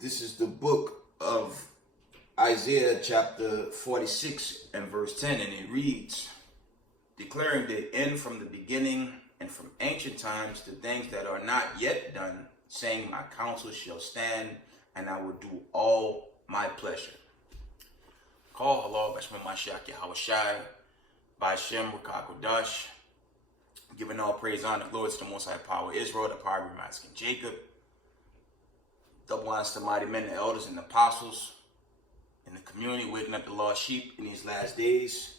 This is the book of Isaiah chapter 46 and verse 10, and it reads, declaring the end from the beginning and from ancient times the things that are not yet done, saying, my counsel shall stand, and I will do all my pleasure. Call Allah, Bashman Mashiach Yahawashi, by Shem Rakakodash, giving all praise, honor, glory to the Most High Power, Israel, the power of King Jacob. Double honors to mighty men, the elders, and the apostles in the community, waking up the lost sheep in these last days.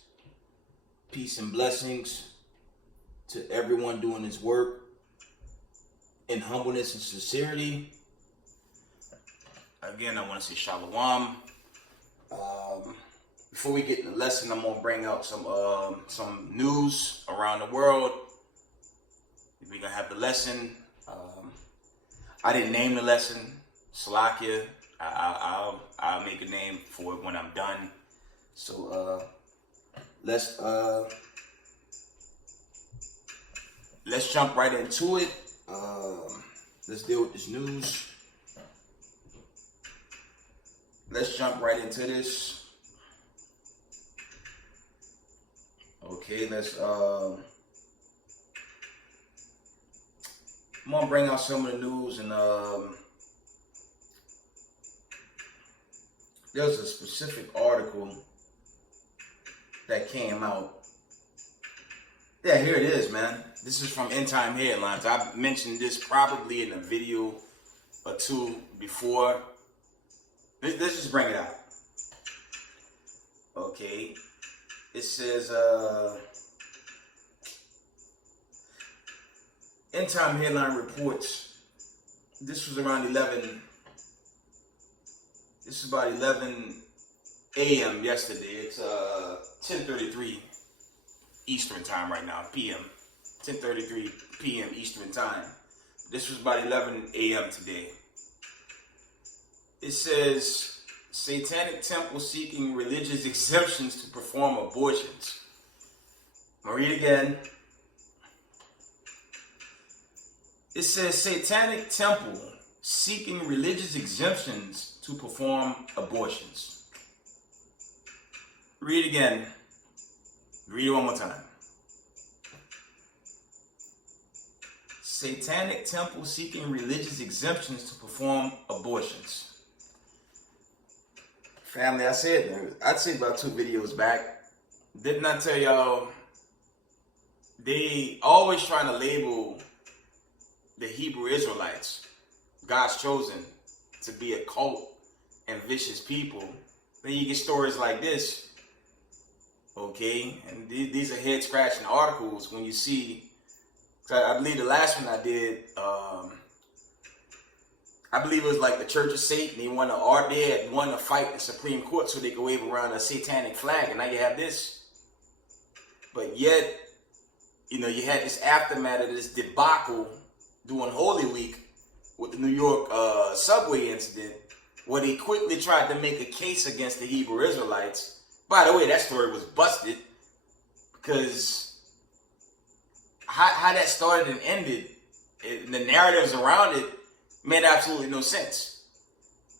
Peace and blessings to everyone doing his work in humbleness and sincerity. Again, I want to say shalom. Before we get in the lesson, I'm going to bring out some news around the world. We're going to have the lesson. I didn't name the lesson. Salakia. I'll make a name for it when I'm done. So let's jump right into it. Let's deal with this news. Let's jump right into this. Okay, I'm gonna bring out some of the news, and there's a specific article that came out. Yeah, here it is, man. This is from End Time Headlines. I mentioned this probably in a video or two before. Let's just bring it out. Okay. It says, End Time Headline reports, this was around 11, this is about 11 a.m. yesterday. It's 10:33 Eastern time right now, p.m. 10:33 p.m. Eastern time. This was about 11 a.m. today. It says, Satanic temple seeking religious exemptions to perform abortions. I'll read again. It says, Satanic temple seeking religious exemptions to perform abortions. Read again. Read it one more time. Satanic temple seeking religious exemptions to perform abortions. Family, I'd say about 2 videos back. Didn't I tell y'all, they always trying to label the Hebrew Israelites, God's chosen, to be a cult and vicious people. Then you get stories like this, okay? And these are head-scratching articles when you see, I believe the last one I did, I believe it was like the Church of Satan. They won to fight the Supreme Court so they could wave around a satanic flag, and now you have this. But yet, you had this aftermath of this debacle during Holy Week with the New York subway incident, where they quickly tried to make a case against the Hebrew Israelites. By the way, that story was busted, because how that started and ended, the narratives around it made absolutely no sense.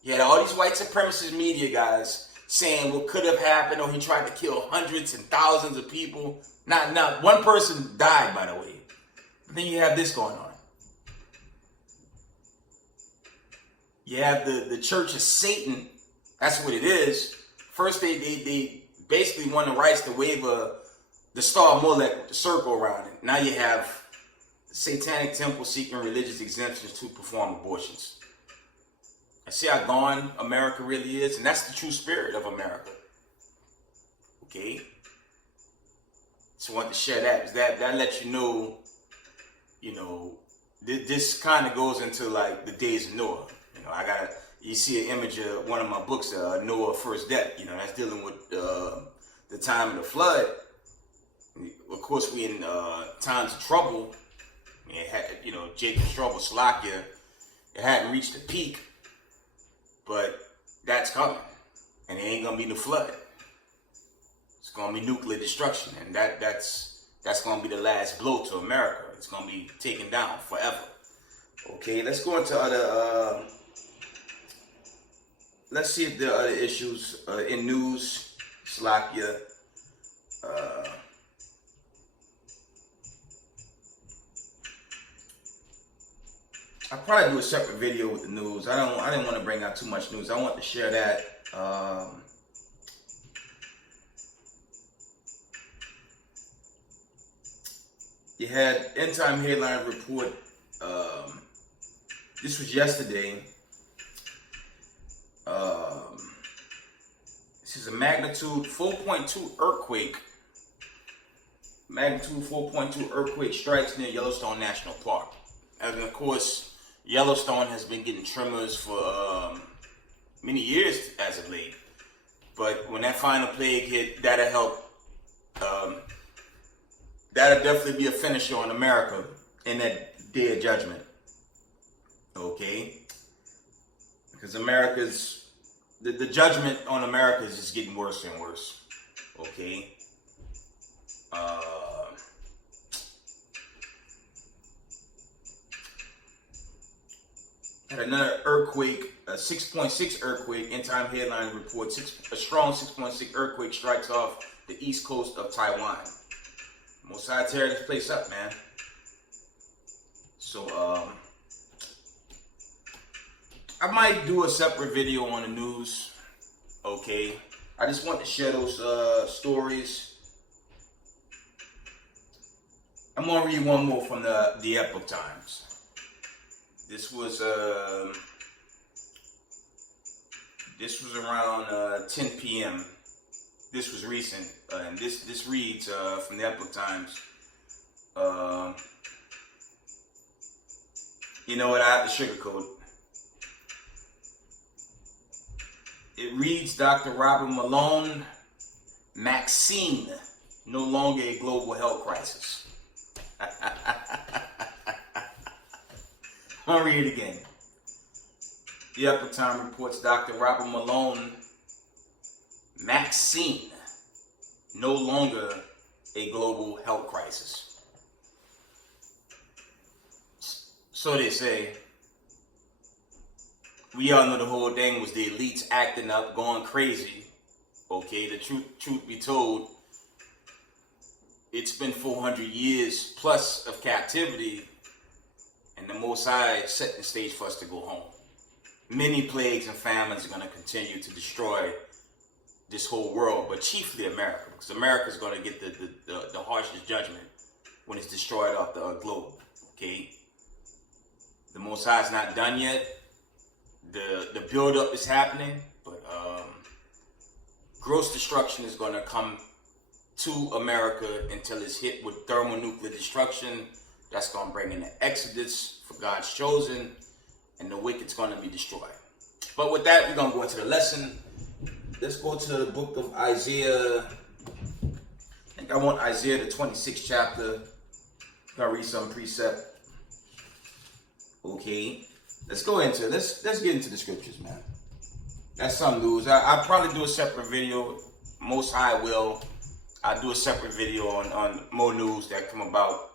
You had all these white supremacist media guys saying what could have happened, or he tried to kill hundreds and thousands of people. Not one person died, by the way. But then you have this going on. You have the Church of Satan. That's what it is. First, they basically won the rights to wave the Star of Molech with the circle around it. Now you have Satanic temple seeking religious exemptions to perform abortions. I see how gone America really is, and that's the true spirit of America. Okay? So I want to share that, because that lets you know, this kind of goes into like the days of Noah. You see an image of one of my books, Noah First Death. That's dealing with the time of the flood. Of course, we in times of trouble. Jacob's trouble, Salakia, it hadn't reached the peak, but that's coming, and it ain't gonna be no flood. It's gonna be nuclear destruction, and that's gonna be the last blow to America. It's gonna be taken down forever. Okay, let's go into other let's see if there are other issues in news. Slakia. I'll probably do a separate video with the news. I didn't want to bring out too much news. I want to share that. You had End Time Headline Report. This was yesterday. This is a magnitude 4.2 earthquake. Magnitude 4.2 earthquake strikes near Yellowstone National Park. And of course, Yellowstone has been getting tremors for many years as of late. But when that final plague hit, that'll help. That'll definitely be a finisher on America in that day of judgment. Okay? Because the judgment on America is just getting worse and worse. Okay? Had another earthquake, a 6.6 earthquake. End Time Headline reports a strong 6.6 earthquake strikes off the east coast of Taiwan. Mosai tear this place up, man. So, I might do a separate video on the news. Okay, I just want to share those stories. I'm gonna read one more from the Epoch Times. This was around 10 p.m. This was recent, and this reads from the Epoch Times. You know what? I have to sugarcoat. It reads: Dr. Robert Malone, vaccine no longer a global health crisis. I'll read it again. The Epoch Times reports Dr. Robert Malone, vaccine no longer a global health crisis. So they say. We all know the whole thing was the elites acting up, going crazy. Okay, the truth be told, it's been 400 years plus of captivity, and the Most High set the stage for us to go home. Many plagues and famines are going to continue to destroy this whole world, but chiefly America, because America is going to get the harshest judgment when it's destroyed off the globe. Okay, the Most High is not done yet. The build-up is happening, but gross destruction is going to come to America until it's hit with thermonuclear destruction. That's going to bring in the exodus for God's chosen, and the wicked's going to be destroyed. But with that, we're going to go into the lesson. Let's go to the book of Isaiah. I think I want Isaiah, the 26th chapter. I'm going to read some precept. Okay. Let's go into it. Let's get into the scriptures, man. That's some news. I'll probably do a separate video. Most High will. I'll do a separate video on more news that come about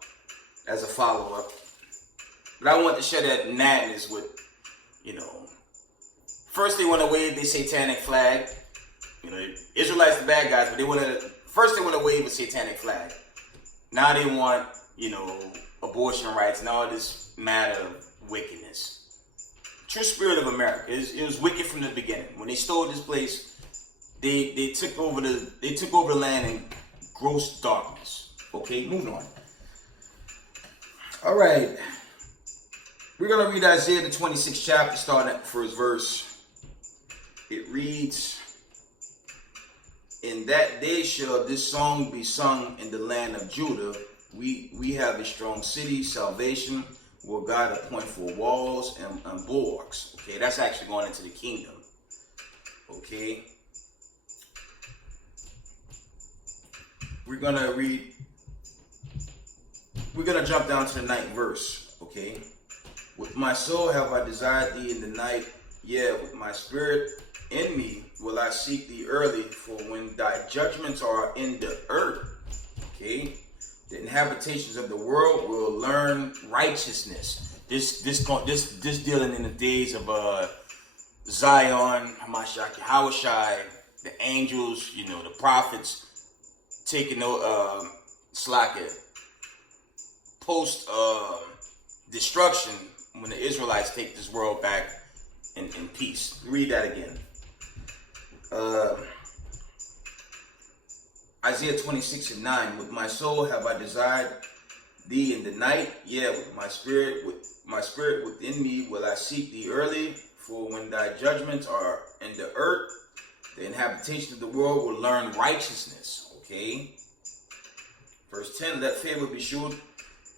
as a follow-up. But I want to share that madness with, first they want to wave their satanic flag. Israelites the bad guys, but they want to wave a satanic flag. Now they want, abortion rights and all this matter of wickedness. True spirit of America. It was wicked from the beginning. When they stole this place, they took over the land in gross darkness. Okay, moving on. All right. We're gonna read Isaiah the 26th chapter, starting at the first verse. It reads: In that day shall this song be sung in the land of Judah. We have a strong city, salvation, will God appoint for walls and bulwarks. Okay, that's actually going into the kingdom. Okay. We're going to jump down to the 9th verse. Okay. With my soul have I desired thee in the night. Yeah, with my spirit in me will I seek thee early. For when thy judgments are in the earth. Okay. The inhabitations of the world will learn righteousness. This dealing in the days of Zion, Hamashiach, Yahushai, the angels, the prophets, taking post destruction when the Israelites take this world back in peace. Read that again. Isaiah 26:9. With my soul have I desired thee in the night, with my spirit within me will I seek thee early. For when thy judgments are in the earth, the inhabitation of the world will learn righteousness. Okay. Verse 10, let favor be shewed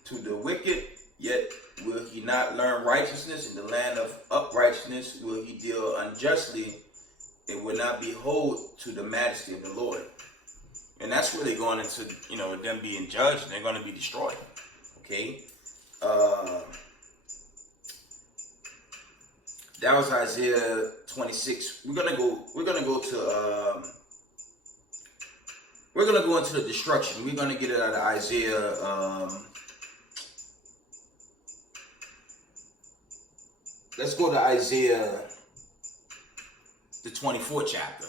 to the wicked, yet will he not learn righteousness. In the land of uprightness will he deal unjustly. It will not behold to the majesty of the Lord. And that's really going into, them being judged, and they're going to be destroyed. Okay. That was Isaiah 26. We're gonna go into the destruction. We're gonna get it out of Isaiah. Let's go to Isaiah, the 24th chapter.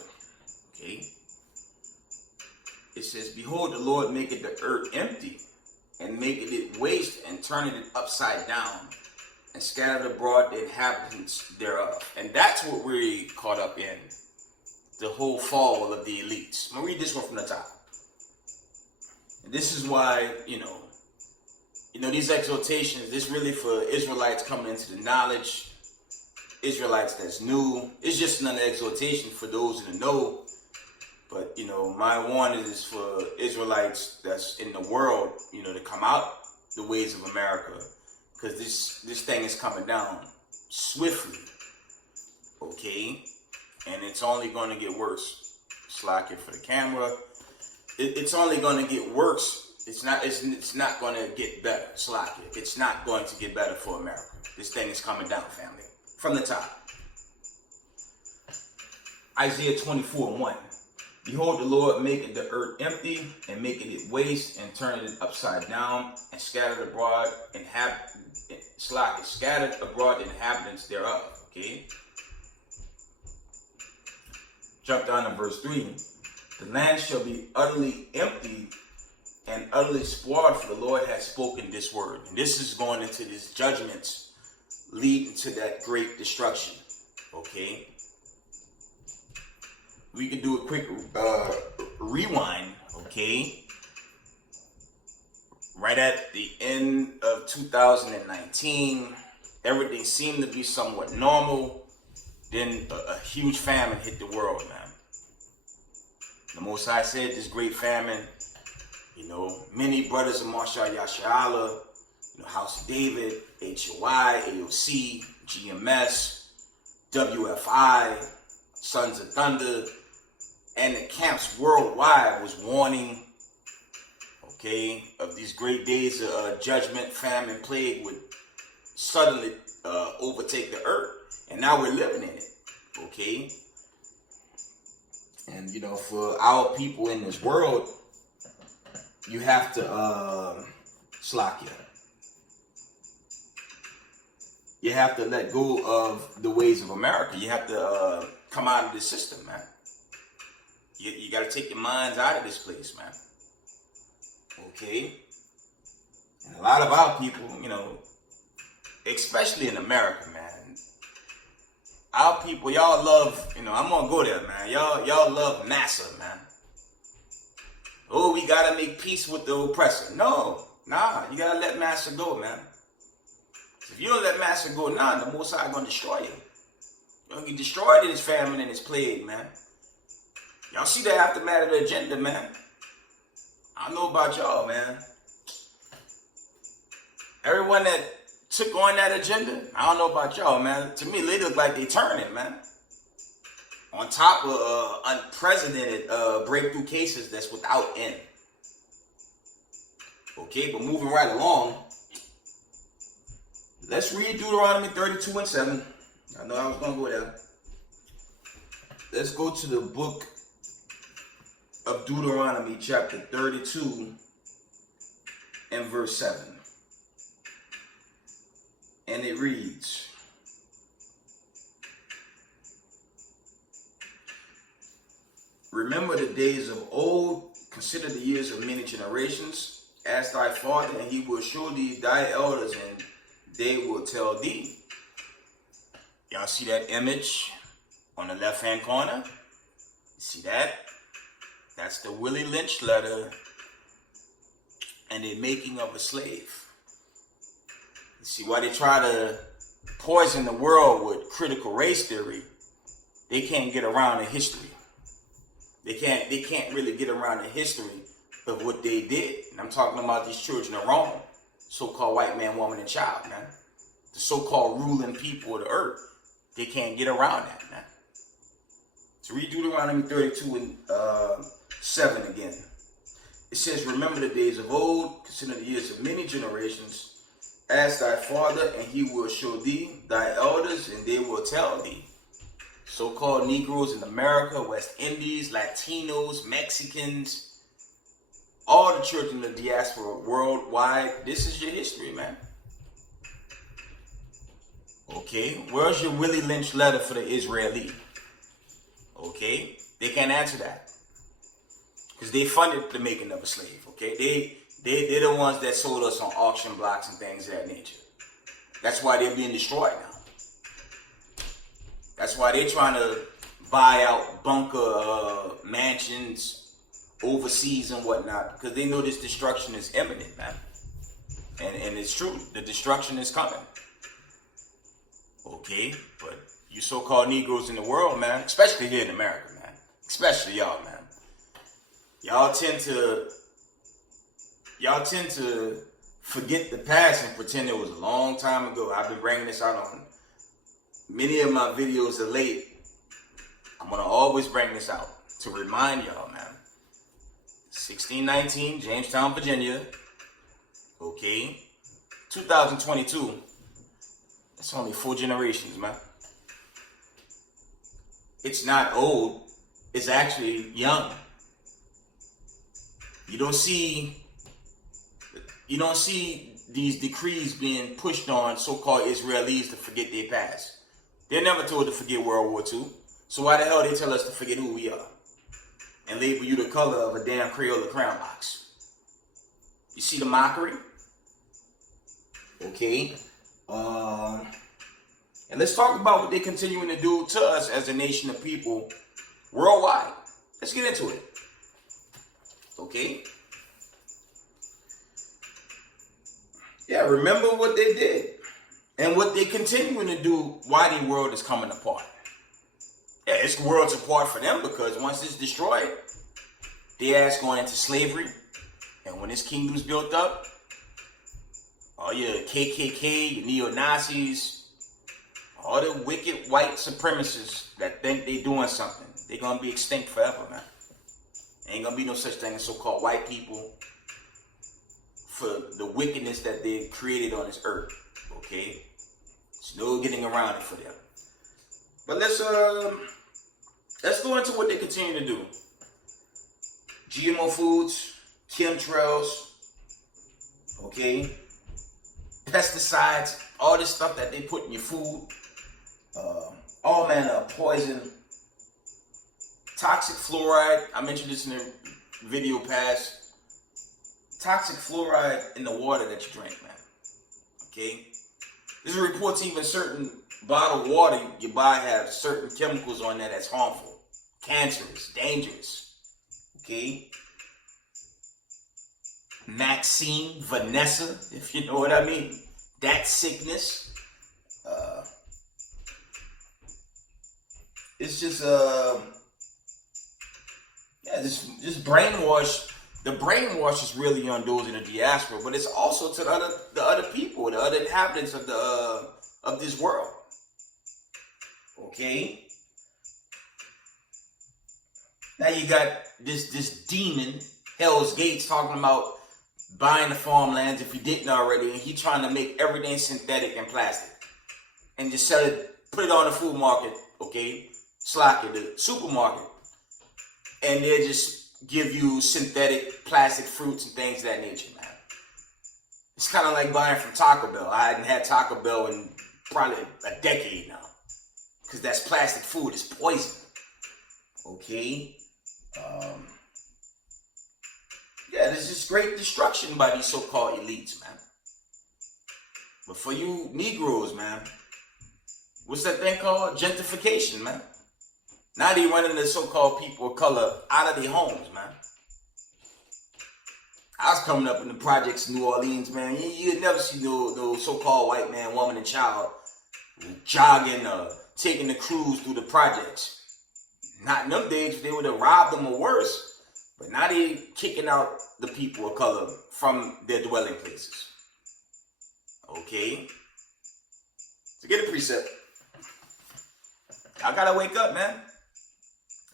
Okay. It says, behold, the Lord maketh the earth empty, and maketh it waste, and turneth it upside down, and scattered abroad the inhabitants thereof. And that's what we're caught up in. The whole fall of the elites. I'm going to read this one from the top. And this is why, these exhortations, this really for Israelites coming into the knowledge, Israelites that's new. It's just another exhortation for those in the know. But, my warning is for Israelites that's in the world, to come out the ways of America. Because this thing is coming down swiftly, okay? And it's only going to get worse. Slack it for the camera. It's only going to get worse. It's not going to get better. Slack it. It's not going to get better for America. This thing is coming down, family. From the top. Isaiah 24:1. Behold, the Lord maketh the earth empty, and maketh it waste, and turneth it upside down, and scattered abroad the inhabitants thereof. Okay. Jump down to verse 3. The land shall be utterly empty and utterly spoiled, for the Lord has spoken this word. And this is going into these judgments leading to that great destruction. Okay. We could do a quick rewind, okay? Right at the end of 2019, everything seemed to be somewhat normal. Then a huge famine hit the world, man. The Most High said this great famine, many brothers of Marshal Yashala, House of David, HOI, AOC, GMS, WFI, Sons of Thunder, and the camps worldwide was warning, okay, of these great days of judgment, famine, plague would suddenly overtake the earth. And now we're living in it, okay? And, for our people in this world, you have to, you have to let go of the ways of America. You have to come out of this system, man. You got to take your minds out of this place, man. Okay? And a lot of our people, especially in America, man. Our people, y'all love, I'm going to go there, man. Y'all love massa, man. Oh, we got to make peace with the oppressor. No, you got to let massa go, man. If you don't let massa go now, the Most High going to destroy you. You're going to get destroyed in this famine and this plague, man. Y'all see the aftermath of the agenda, man. I don't know about y'all, man. Everyone that took on that agenda, I don't know about y'all, man. To me, they look like they turning, man. On top of unprecedented breakthrough cases that's without end. Okay, but moving right along, let's read Deuteronomy 32:7. I know I was going to go there. Let's go to the book of Deuteronomy chapter 32 and verse 7. And it reads, remember the days of old, consider the years of many generations. Ask thy father, and he will show thee thy elders, and they will tell thee. Y'all see that image on the left-hand corner? See that? That's the Willie Lynch letter and the making of a slave. You see why they try to poison the world with critical race theory? They can't get around the history. They can't really get around the history of what they did. And I'm talking about these children of Rome, so-called white man, woman, and child, man. The so-called ruling people of the earth. They can't get around that, man. So read Deuteronomy 32 and 7 again. It says, remember the days of old, consider the years of many generations. Ask thy father, and he will show thee thy elders, and they will tell thee. So-called Negroes in America, West Indies, Latinos, Mexicans, all the children of the diaspora worldwide, this is your history, man. Okay, where's your Willie Lynch letter for the Israeli? Okay, they can't answer that because they funded the making of a slave. Okay, they're the ones that sold us on auction blocks and things of that nature. That's why they're being destroyed now. That's why they're trying to buy out bunker mansions overseas and whatnot, because they know this destruction is imminent, man. And it's true, the destruction is coming. Okay, but you so-called Negroes in the world, man, especially here in America, man, especially y'all, man, y'all tend to forget the past and pretend it was a long time ago. I've been bringing this out on many of my videos of late. I'm gonna always bring this out to remind y'all, man. 1619, Jamestown, Virginia. Okay, 2022. It's only 4 generations, man. It's not old. It's actually young. You don't see these decrees being pushed on so-called Israelis to forget their past. They're never told to forget World War II. So why the hell they tell us to forget who we are and label you the color of a damn Crayola crown box? You see the mockery? Okay. And let's talk about what they're continuing to do to us as a nation of people worldwide. Let's get into it. Okay? Yeah, remember what they did and what they're continuing to do, why the world is coming apart. Yeah, it's worlds apart for them because once it's destroyed, their ass going into slavery. And when this kingdom's built up, all your KKK, your neo-Nazis, all the wicked white supremacists that think they doing something, they're going to be extinct forever, man. Ain't going to be no such thing as so-called white people for the wickedness that they created on this earth, okay? There's no getting around it for them. But let's go into what they continue to do. GMO foods, chemtrails, okay? Pesticides, all this stuff that they put in your food, all manner of poison, toxic fluoride. I mentioned this in the video past. Toxic fluoride in the water that you drink, man. Okay? There's reports even certain bottled water you buy have certain chemicals on there that's harmful, cancerous, dangerous. Okay? Maxine, Vanessa, if you know what I mean. That sickness. It's just just brainwash. The brainwash is really on those in the diaspora, but it's also to the other people, the other inhabitants of this world. Okay. Now you got this demon, Hell's Gates, talking about buying the farmlands if you didn't already, and he trying to make everything synthetic and plastic, and just sell it, put it on the food market, okay, the supermarket, and they just give you synthetic plastic fruits and things of that nature, man. It's kind of like buying from Taco Bell. I hadn't had Taco Bell in probably a decade now, because that's plastic food. It's poison, okay? Yeah, there's just great destruction by these so-called elites, man. But for you Negroes, man, what's that thing called? Gentrification, man. Now they running the so-called people of color out of their homes, man. I was coming up in the projects in New Orleans, man. You'd never see no so-called white man, woman, and child jogging, taking the cruise through the projects. Not in them days, they would have robbed them or worse. But now they kicking out the people of color from their dwelling places. Okay? So get a precept. I gotta wake up, man.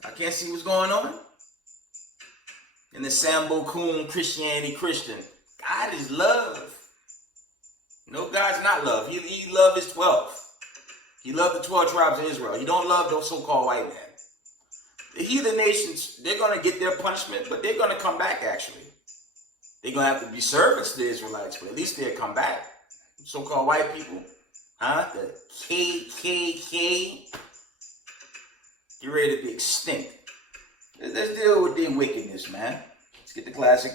I can't see what's going on. In the Sambo Coon Christianity Christian, God is love. No, God's not love. He loved his 12. He loved the 12 tribes of Israel. He don't love those so-called white men. The heathen nations, they're going to get their punishment, but they're going to come back, actually. They're going to have to be servants to the Israelites, but at least they'll come back. So-called white people. The KKK. Get ready to be extinct. Let's deal with their wickedness, man. Let's get the classic.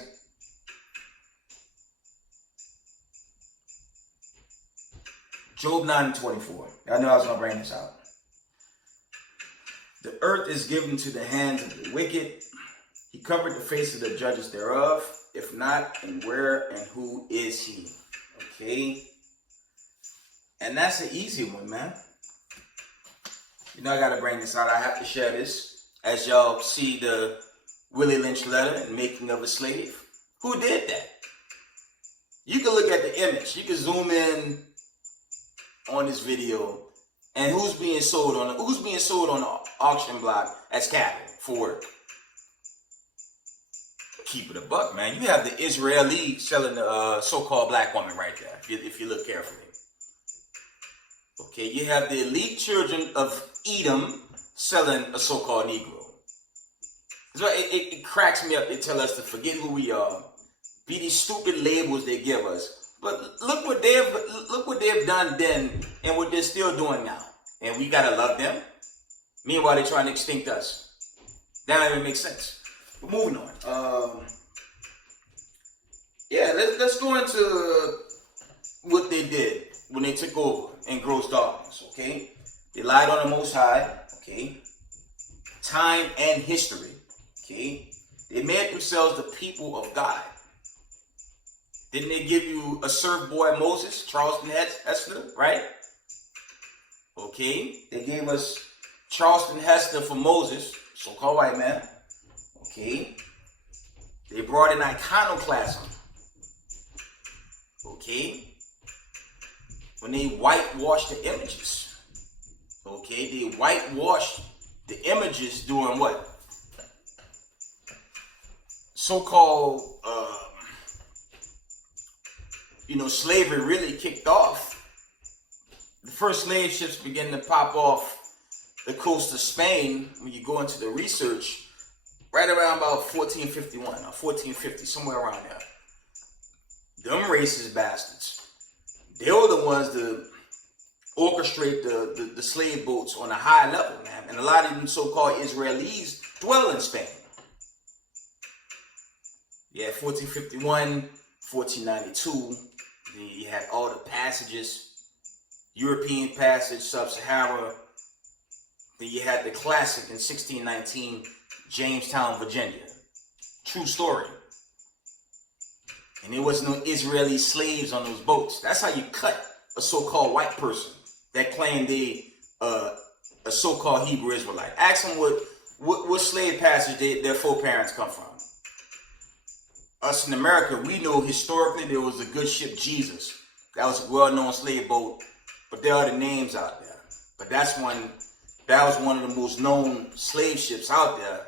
Job 9:24. Y'all know I was going to bring this out. The earth is given to the hands of the wicked. He covered the face of the judges thereof. If not, and where and who is he? Okay. And that's an easy one, man. You know I got to bring this out. I have to share this. As y'all see the Willie Lynch letter and making of a slave. Who did that? You can look at the image. You can zoom in on this video. And who's being sold on the auction block as cattle for work? Keep it a buck, man. You have the Israeli selling the so-called black woman right there, if you look carefully. Okay, you have the elite children of Edom selling a so-called Negro. So it cracks me up. They tell us to forget who we are, be these stupid labels they give us. But look what they've done then and what they're still doing now. And we gotta love them. Meanwhile, they're trying to extinct us. That don't even make sense. But moving on. Yeah, let's go into what they did when they took over in gross darkness, okay? They lied on the Most High, okay? Time and history, okay? They made themselves the people of God. Didn't they give you a serf boy Moses, Charleston Hester, right? Okay, they gave us Charleston Hester for Moses, so-called white man. Okay, they brought in iconoclasm. Okay, when they whitewashed the images. Okay, they whitewashed the images doing what? So-called, slavery really kicked off. The first slave ships began to pop off the coast of Spain when you go into the research right around about 1451 or 1450, somewhere around there. Them racist bastards. They were the ones to orchestrate the slave boats on a high level, man. And a lot of them so-called Israelis dwell in Spain. Yeah, 1451, 1492, then you had all the passages. European passage, Sub-Sahara. Then you had the classic in 1619, Jamestown, Virginia. True story. And there was no Israeli slaves on those boats. That's how you cut a so-called white person that claimed they a so-called Hebrew Israelite. Ask them what slave passage their foreparents come from. Us in America, we know historically there was a good ship, Jesus. That was a well-known slave boat. But there are the names out there. But that was one of the most known slave ships out there.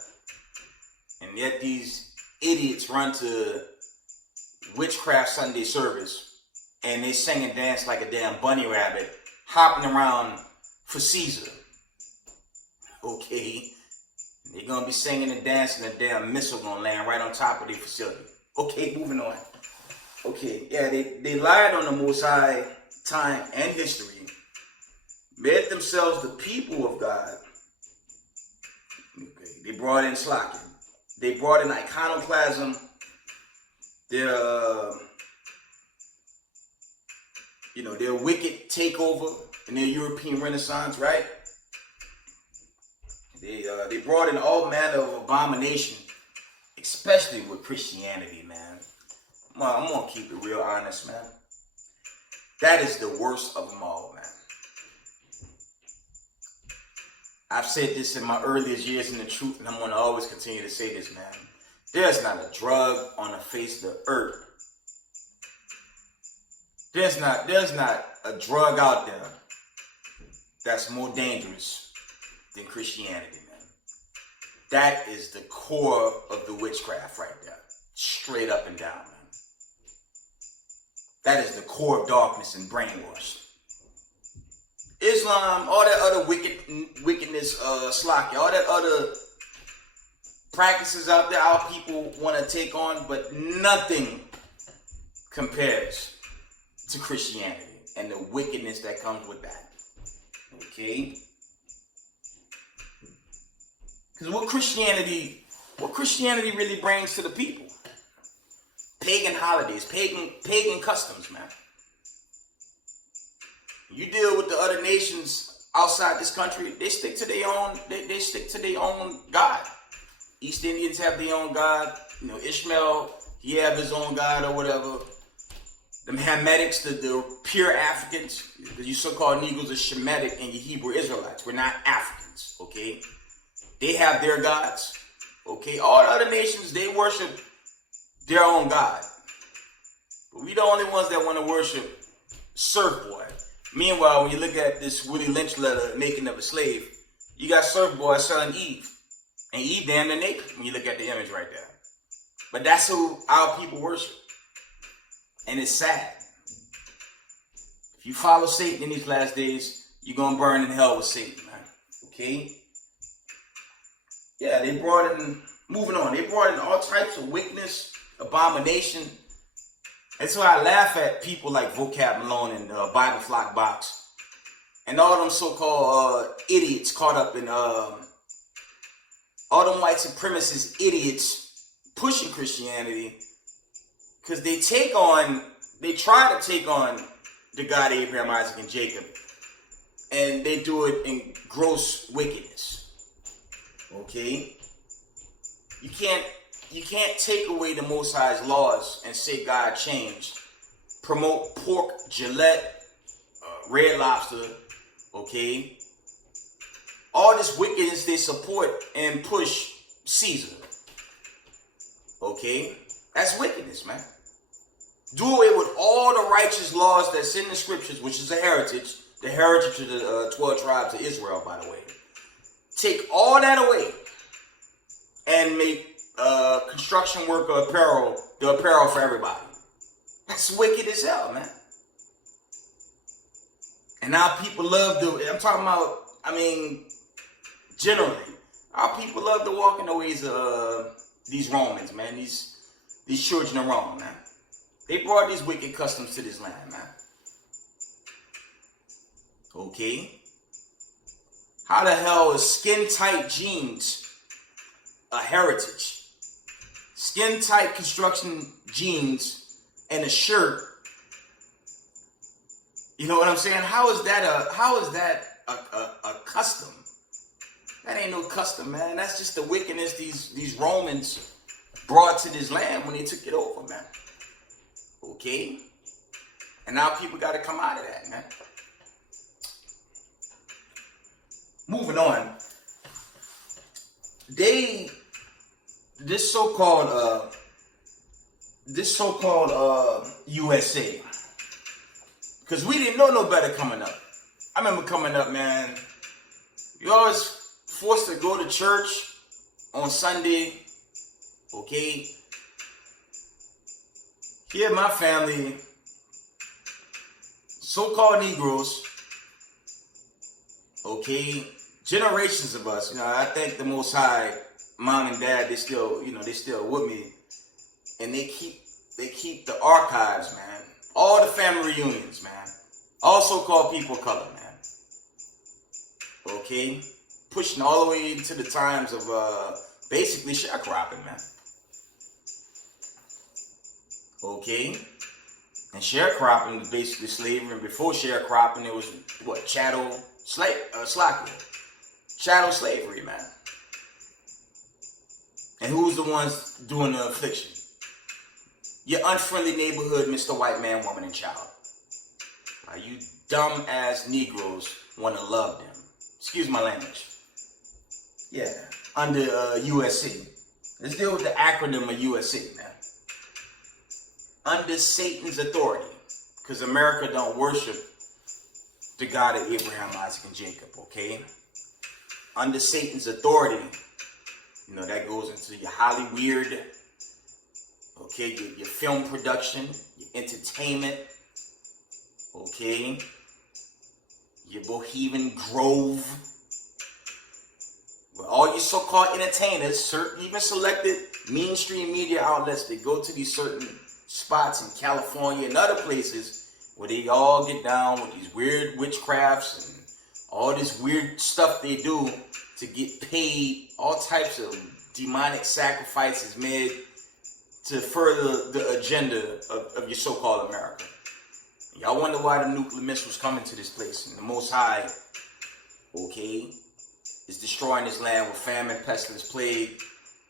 And yet these idiots run to witchcraft Sunday service and they sing and dance like a damn bunny rabbit, hopping around for Caesar. Okay. They're going to be singing and dancing, a damn missile going to land right on top of their facility. Okay, moving on. Okay, yeah, they lied on the Most High, time and history, made themselves the people of God. Okay, they brought in Slakin. They brought in iconoclasm. Their wicked takeover in their European Renaissance, right? They brought in all manner of abomination, especially with Christianity, man. I'm gonna keep it real honest, man. That is the worst of them all, man. I've said this in my earliest years in the truth, and I'm gonna always continue to say this, man. There's not a drug on the face of the earth. There's not a drug out there that's more dangerous than Christianity, man. That is the core of the witchcraft right there. Straight up and down, man. That is the core of darkness and brainwash. Islam, all that other wickedness, slack, all that other practices out there our people want to take on, but nothing compares to Christianity and the wickedness that comes with that. Okay? Because what Christianity really brings to the people? Pagan holidays, pagan customs, man. You deal with the other nations outside this country, they stick to their own, they stick to their own God. East Indians have their own God. Ishmael, he have his own God or whatever. The Hametics, the pure Africans, you so-called Negroes are Shemitic and you Hebrew Israelites. We're not Africans, okay? They have their gods, okay? All the other nations, they worship their own God. But we the only ones that want to worship Surf Boy. Meanwhile, when you look at this Willie Lynch letter, Making of a Slave, you got Surf Boy selling Eve. And Eve damn near naked when you look at the image right there. But that's who our people worship. And it's sad. If you follow Satan in these last days, you're going to burn in hell with Satan, man. Okay? Yeah, they brought in, moving on, they brought in all types of wickedness, abomination. That's why I laugh at people like Vocab Malone and Bible Flock Box. And all them so-called idiots caught up in, all them white supremacist idiots pushing Christianity. Because they try to take on the God Abraham, Isaac, and Jacob. And they do it in gross wickedness. Okay? You can't take away the Most High's laws and say God changed. Promote pork, Gillette, Red Lobster, okay? All this wickedness they support and push Caesar. Okay? That's wickedness, man. Do away with all the righteous laws that's in the scriptures, which is a heritage. The heritage of the 12 tribes of Israel, by the way. Take all that away and make construction worker apparel, the apparel for everybody. That's wicked as hell, man. And now people love I'm talking about, generally, our people love to walk in the ways of these Romans, man. These children of Rome, man. They brought these wicked customs to this land, man. Okay? How the hell is skin-tight jeans a heritage? Skin-tight construction jeans and a shirt. You know what I'm saying? How is that a custom? That ain't no custom, man. That's just the wickedness these Romans brought to this land when they took it over, man. Okay? And now people got to come out of that, man. Moving on. This so-called USA. Because we didn't know no better coming up. I remember coming up, man. You always forced to go to church on Sunday. Okay? Here, my family, so-called Negroes, okay, generations of us, I thank the Most High, Mom and Dad, they still with me, and they keep the archives, man. All the family reunions, man. All so-called people of color, man. Okay, pushing all the way into the times of basically sharecropping, man. Okay? And sharecropping was basically slavery. And before sharecropping, it was what? Chattel slavery, man. And who's the ones doing the affliction? Your unfriendly neighborhood, Mr. White Man, woman, and child. You dumb ass Negroes want to love them. Excuse my language. Yeah, under USC. Let's deal with the acronym of USC, man. Under Satan's authority. Because America don't worship the God of Abraham, Isaac, and Jacob, okay? Under Satan's authority, you know, that goes into your highly weird, okay, your film production, your entertainment, okay, your Bohemian Grove, where all your so-called entertainers, certain even selected mainstream media outlets, they go to these certain spots in California and other places where they all get down with these weird witchcrafts and all this weird stuff they do to get paid, all types of demonic sacrifices made to further the agenda of your so-called America. Y'all wonder why the nuclear missiles coming to this place. And the Most High, okay, is destroying this land with famine, pestilence, plague,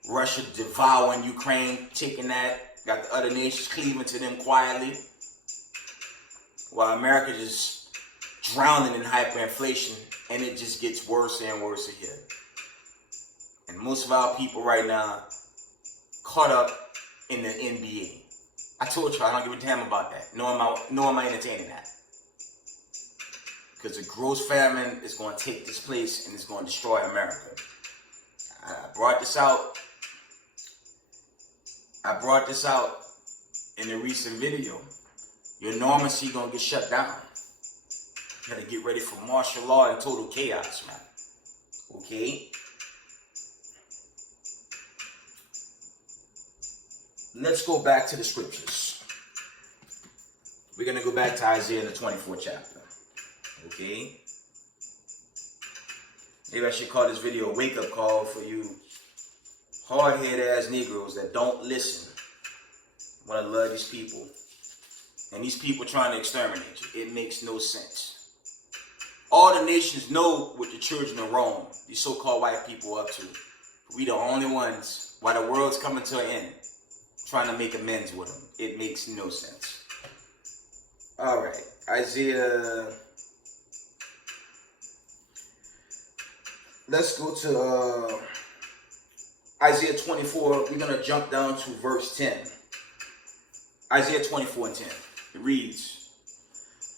Russia devouring Ukraine, taking that, got the other nations cleaving to them quietly, while America just drowning in hyperinflation, and it just gets worse and worse here. And most of our people right now caught up in the NBA. I told you I don't give a damn about that. Nor am I entertaining that. Because the gross famine is going to take this place and it's going to destroy America. I brought this out in a recent video. Your normalcy going to get shut down. You got to get ready for martial law and total chaos, man. Okay? Let's go back to the scriptures. We're going to go back to Isaiah, the 24th chapter. Okay? Maybe I should call this video a wake-up call for you hard-headed ass Negroes that don't listen. Want to love these people. And these people trying to exterminate you. It makes no sense. All the nations know what the children of Rome, these so-called white people, are up to. We the only ones, while the world's coming to an end, trying to make amends with them. It makes no sense. Alright, Isaiah. Let's go to Isaiah 24. We're going to jump down to verse 10. Isaiah 24 and 10. It reads,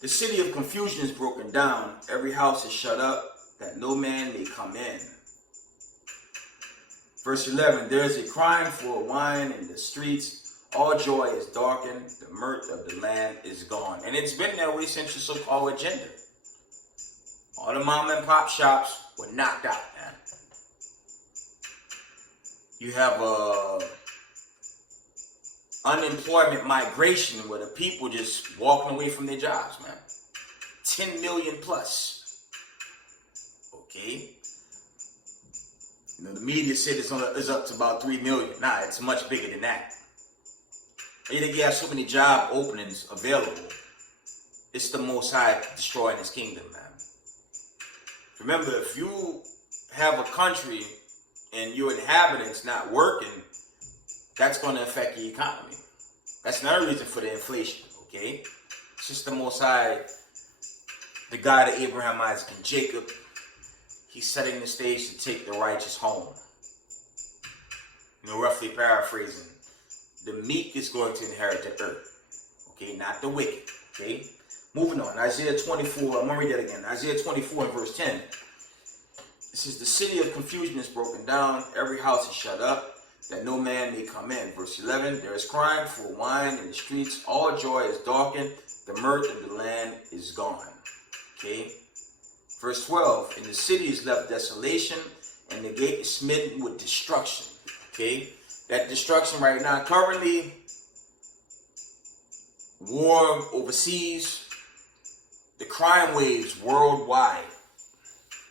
"The city of confusion is broken down. Every house is shut up, that no man may come in." Verse 11, "There is a crying for wine in the streets. All joy is darkened. The mirth of the land is gone." And it's been that way since the so-called agenda. All the mom and pop shops were knocked out, man. You have unemployment migration where the people just walking away from their jobs, man. 10 million plus. Okay? You know, the media said it's up to about 3 million. Nah, it's much bigger than that. You think you have so many job openings available. It's the Most High destroying his kingdom, man. Remember, if you have a country and your inhabitants not working, that's going to affect your economy. That's another reason for the inflation, okay? It's just the Most High, the God of Abraham, Isaac, and Jacob. He's setting the stage to take the righteous home. You know, roughly paraphrasing, the meek is going to inherit the earth, okay? Not the wicked, okay? Moving on, Isaiah 24, I'm going to read that again. Isaiah 24 and verse 10. It says, "The city of confusion is broken down. Every house is shut up, that no man may come in." Verse 11, "There is crying for wine in the streets. All joy is darkened. The mirth of the land is gone." Okay. Verse 12, "And the city is left desolation, and the gate is smitten with destruction." Okay. That destruction right now, currently, war overseas, the crime waves worldwide.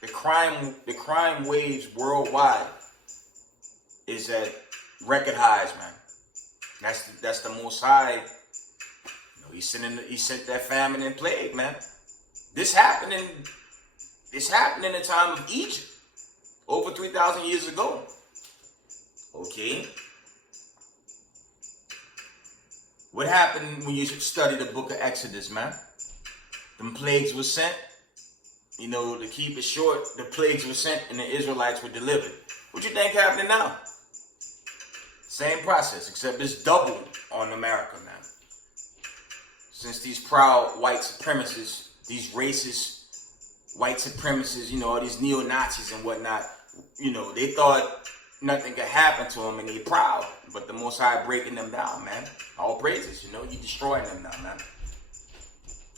The crime waves worldwide is at record highs, man. That's the Most High. He sent that famine and plague, man. This happened in the time of Egypt, over 3,000 years ago. Okay. What happened when you study the book of Exodus, man? Them plagues were sent. To keep it short, the plagues were sent and the Israelites were delivered. What you think happening now? Same process, except it's doubled on America, man. Since these proud white supremacists, these racist white supremacists, all these neo-Nazis and whatnot, they thought nothing could happen to them and they proud. But the Most High breaking them down, man. All praises, He destroying them now, man.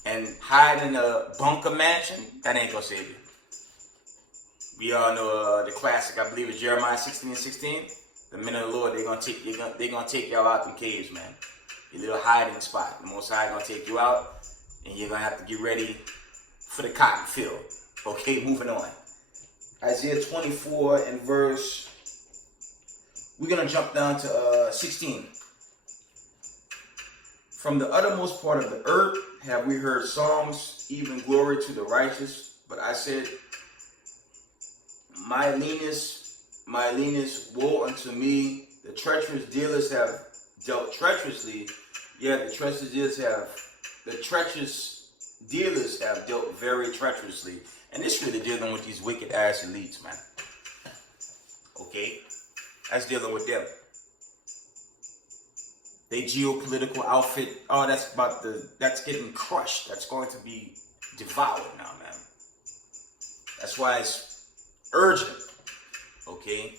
And hiding in a bunker mansion, that ain't gonna save you. We all know the classic, I believe it's Jeremiah 16:16. The men of the Lord, they're gonna take y'all out in caves, man. Your little hiding spot. The Most High gonna take you out, and you're gonna have to get ready for the cotton field. Okay, moving on. Isaiah 24 and verse. We're gonna jump down to 16. From the uttermost part of the earth have we heard psalms, even glory to the righteous. But I said, my leanness, woe unto me. The treacherous dealers have dealt treacherously. Yeah, the treacherous dealers have dealt very treacherously. And this really dealing with these wicked ass elites, man. Okay? That's dealing with them. They geopolitical outfit, that's getting crushed. That's going to be devoured now, man. That's why it's urgent, okay?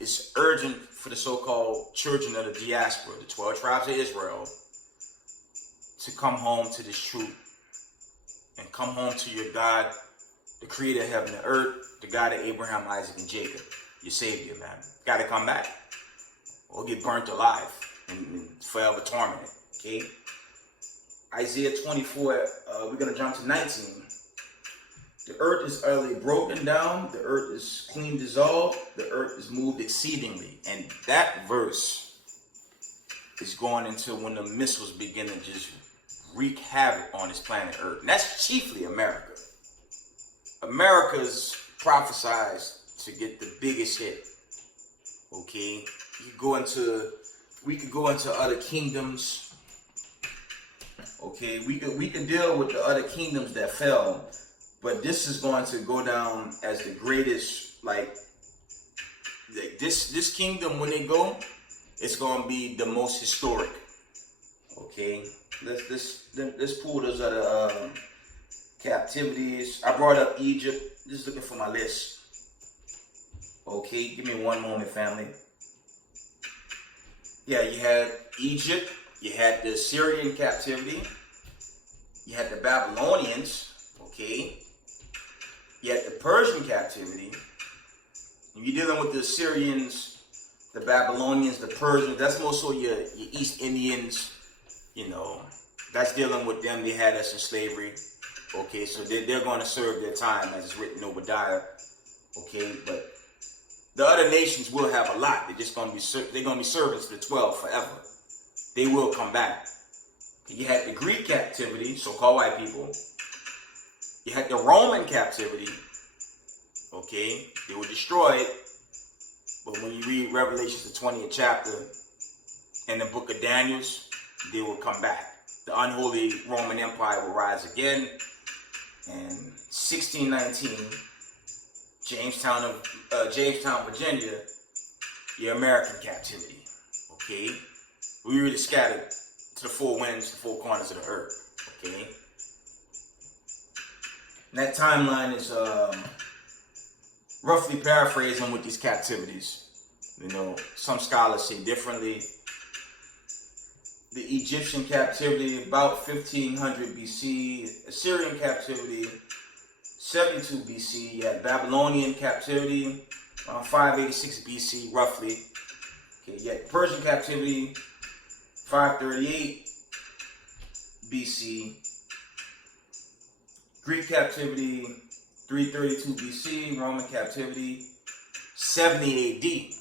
It's urgent for the so-called children of the diaspora, the 12 tribes of Israel, to come home to this truth and come home to your God, the creator of heaven and earth, the God of Abraham, Isaac, and Jacob, your savior, man. Got to come back or get burnt alive and forever tormented, okay? Isaiah 24, we're going to jump to 19. The earth is utterly broken down. The earth is clean dissolved. The earth is moved exceedingly. And that verse is going into when the missiles begin to just wreak havoc on this planet Earth. And that's chiefly America. America's prophesied to get the biggest hit. Okay? We could go into other kingdoms. Okay? We could deal with the other kingdoms that fell. But this is going to go down as the greatest, this kingdom, when they go, it's going to be the most historic. Okay? Let's pull those other captivities. I brought up Egypt. Just looking for my list. Okay, give me one moment, family. Yeah, you had Egypt. You had the Syrian captivity. You had the Babylonians. Okay. You had the Persian captivity. If you're dealing with the Syrians, the Babylonians, the Persians, that's more so your East Indians, that's dealing with them. They had us in slavery. Okay, so they're going to serve their time as it's written in Obadiah. Okay, but the other nations will have a lot. They're going to be servants to the 12 forever. They will come back. You had the Greek captivity, so-called white people. You had the Roman captivity. Okay, they were destroyed. But when you read Revelations, the 20th chapter, and the book of Daniels, they will come back. The unholy Roman Empire will rise again. And 1619, Jamestown, Virginia, your American captivity. Okay, we really scattered to the four winds, the four corners of the earth. Okay, and that timeline is roughly paraphrasing with these captivities. Some scholars say differently. The Egyptian captivity, about 1500 BC. Assyrian captivity, 72 BC. You had Babylonian captivity, around 586 BC, roughly. Okay, you had Persian captivity, 538 BC. Greek captivity, 332 BC. Roman captivity, 70 AD.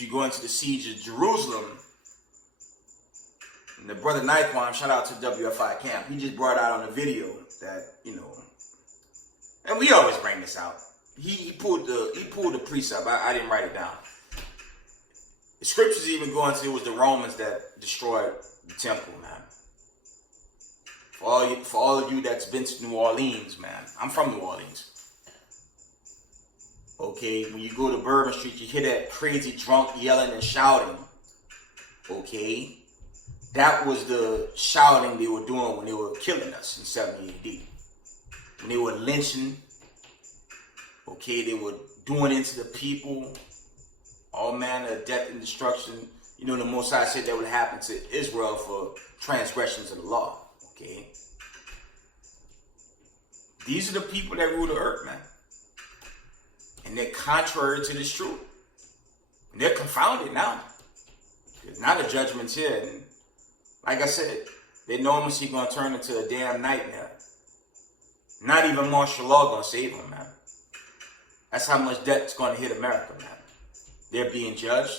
you go into the siege of Jerusalem, and the brother Nikon, shout out to WFI Camp, he just brought out on the video that, you know, and we always bring this out. He pulled the precept. I didn't write it down. The scriptures even go into it was the Romans that destroyed the temple, man. For all of you that's been to New Orleans, man. I'm from New Orleans. Okay, when you go to Bourbon Street, you hear that crazy drunk yelling and shouting. Okay, that was the shouting they were doing when they were killing us in 70 AD. When they were lynching, okay, they were doing into the people all manner of death and destruction. You know, the Most High said that would happen to Israel for transgressions of the law. Okay, these are the people that rule the earth, man, and they're contrary to this truth. And they're confounded now. There's not a judgment here, and like I said, their normalcy gonna turn into a damn nightmare. Not even martial law gonna save them, man. That's how much debt's gonna hit America, man. They're being judged,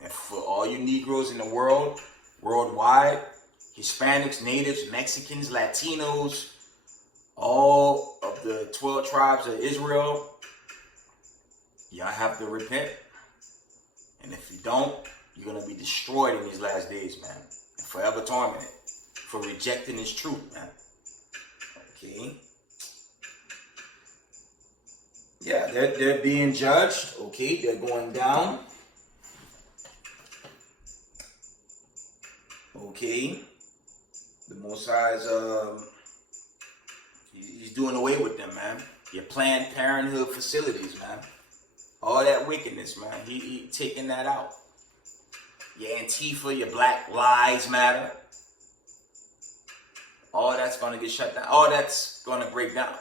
and for all you Negroes in the world, worldwide, Hispanics, natives, Mexicans, Latinos, all of the 12 tribes of Israel, y'all have to repent. And if you don't, you're going to be destroyed in these last days, man. And forever tormented for rejecting this truth, man. Okay. Yeah, they're being judged. Okay, they're going down. Okay. The Most High is, he's doing away with them, man. Your Planned Parenthood facilities, man. All that wickedness, man. He taking that out. Your Antifa, your Black Lives Matter. All that's going to get shut down. All that's going to break down.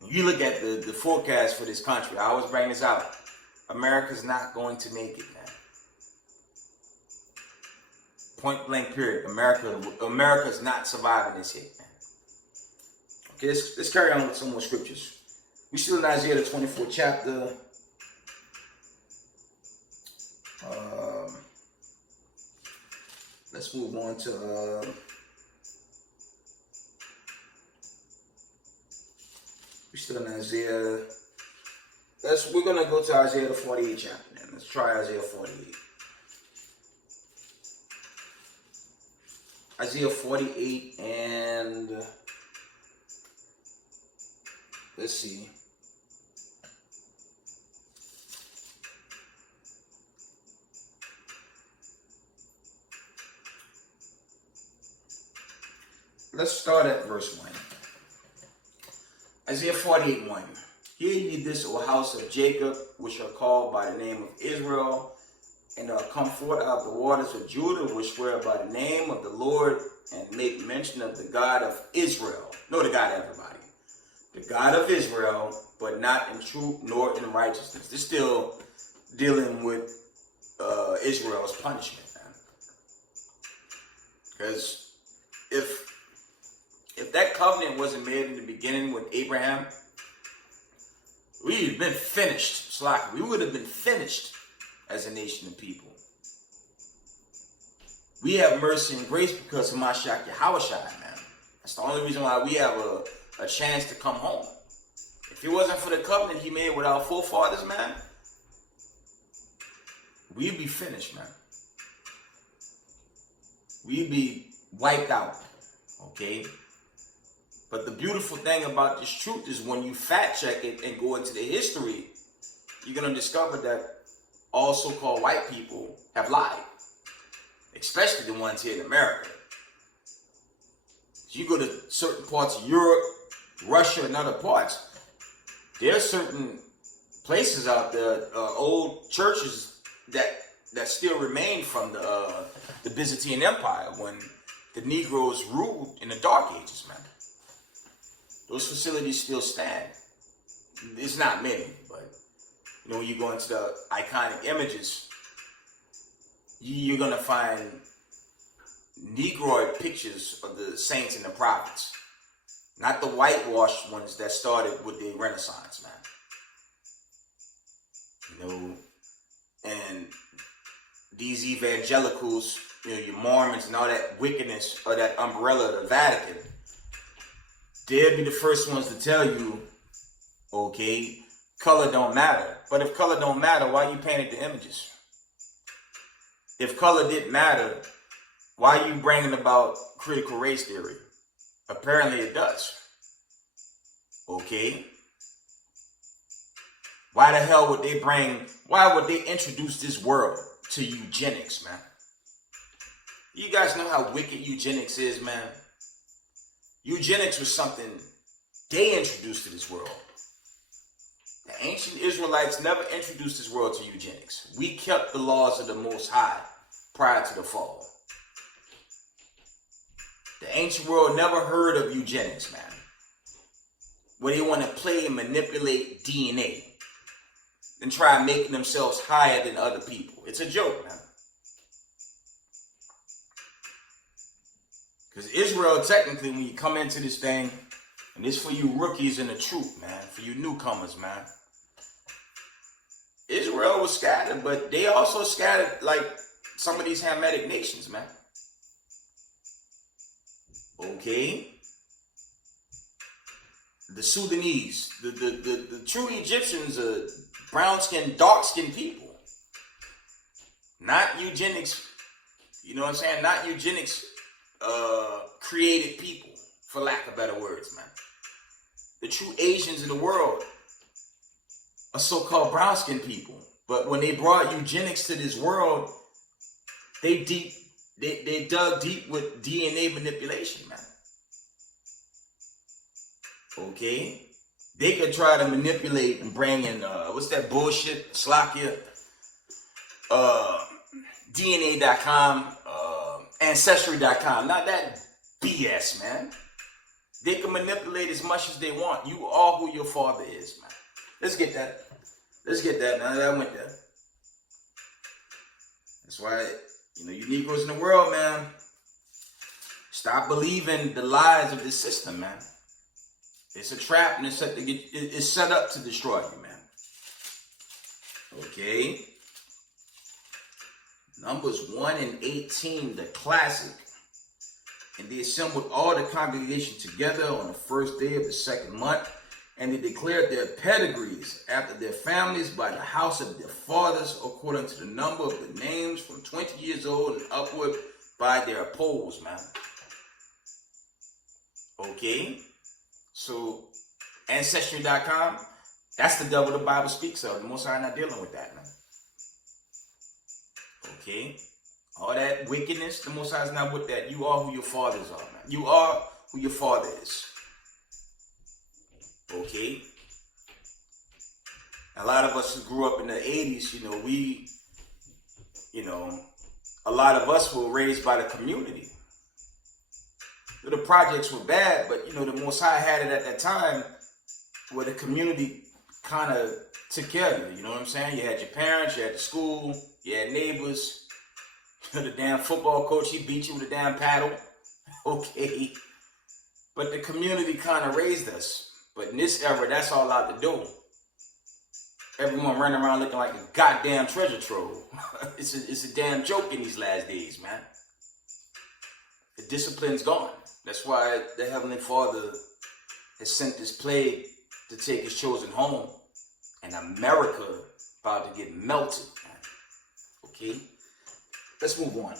When you look at the forecast for this country, I always bring this out. America's not going to make it, man. Point blank period. America's not surviving this hit, man. Okay, let's carry on with some more scriptures. We still in Isaiah the 24th chapter. Let's move on to we still in Isaiah. We're gonna go to Isaiah the 48th chapter, man. Let's try Isaiah 48. Isaiah 48 and let's see. Let's start at verse 1. Isaiah 48:1. Hear ye this, O house of Jacob, which are called by the name of Israel, and are come forth out of the waters of Judah, which swear by the name of the Lord, and make mention of the God of Israel. No, the God of everybody. The God of Israel, but not in truth nor in righteousness. This is still dealing with Israel's punishment, man. Because if that covenant wasn't made in the beginning with Abraham, we'd have been finished. Slack. We would have been finished as a nation of people. We have mercy and grace because of Mashiach Yahushua, man. That's the only reason why we have a chance to come home. If it wasn't for the covenant he made with our forefathers, man, we'd be finished, man. We'd be wiped out, okay? But the beautiful thing about this truth is when you fact check it and go into the history, you're going to discover that all so-called white people have lied. Especially the ones here in America. You go to certain parts of Europe, Russia, and other parts, there are certain places out there, old churches that still remain from the Byzantine Empire when the Negroes ruled in the Dark Ages, man. Those facilities still stand. It's not many, but you know, when you go into the iconic images, you're going to find Negroid pictures of the saints and the prophets. Not the whitewashed ones that started with the Renaissance, man. You know, and these evangelicals, your Mormons and all that wickedness or that umbrella of the Vatican, they'll be the first ones to tell you, okay, color don't matter. But if color don't matter, why you painted the images? If color didn't matter, why are you bringing about critical race theory? Apparently it does. Okay. Why the hell would why would they introduce this world to eugenics, man? You guys know how wicked eugenics is, man? Eugenics was something they introduced to this world. The ancient Israelites never introduced this world to eugenics. We kept the laws of the Most High prior to the fall. The ancient world never heard of eugenics, man. Where they want to play and manipulate DNA and try making themselves higher than other people. It's a joke, man. Because Israel, technically, when you come into this thing, and this for you rookies in the truth, man, for you newcomers, man. Israel was scattered, but they also scattered like some of these Hamitic nations, man. Okay? The Sudanese, the true Egyptians are brown-skinned, dark-skinned people. Not eugenics, you know what I'm saying? Not eugenics created people, for lack of better words, man. The true Asians in the world are so-called brown-skinned people. But when they brought eugenics to this world, they dug deep with DNA manipulation, man. Okay? They could try to manipulate and bring in, what's that bullshit? Slakia? DNA.com, Ancestry.com. Not that BS, man. They can manipulate as much as they want. You are who your father is, man. Let's get that. Let's get that. Now that I went there. That's why, you Negroes in the world, man, stop believing the lies of this system, man. It's a trap and it's set up to destroy you, man. Okay. Numbers 1 and 18, the classic. And they assembled all the congregation together on the first day of the second month, and they declared their pedigrees after their families by the house of their fathers, according to the number of the names from 20 years old and upward by their polls, man. Okay? So, Ancestry.com, that's the devil the Bible speaks of. The Most High not dealing with that, man. Okay? All that wickedness, the Most High is not with that. You are who your fathers are, man. You are who your father is. Okay? A lot of us who grew up in the 80s, a lot of us were raised by the community. The projects were bad, but, the Most High had it at that time where the community kind of took care of you. You know what I'm saying? You had your parents, you had the school, you had neighbors. The damn football coach, he beat you with a damn paddle. Okay. But the community kind of raised us. But in this era, that's all out the door. Everyone running around looking like a goddamn treasure trove. It's a damn joke in these last days, man. The discipline's gone. That's why the Heavenly Father has sent this plague to take his chosen home. And America about to get melted, man. Okay? Let's move on.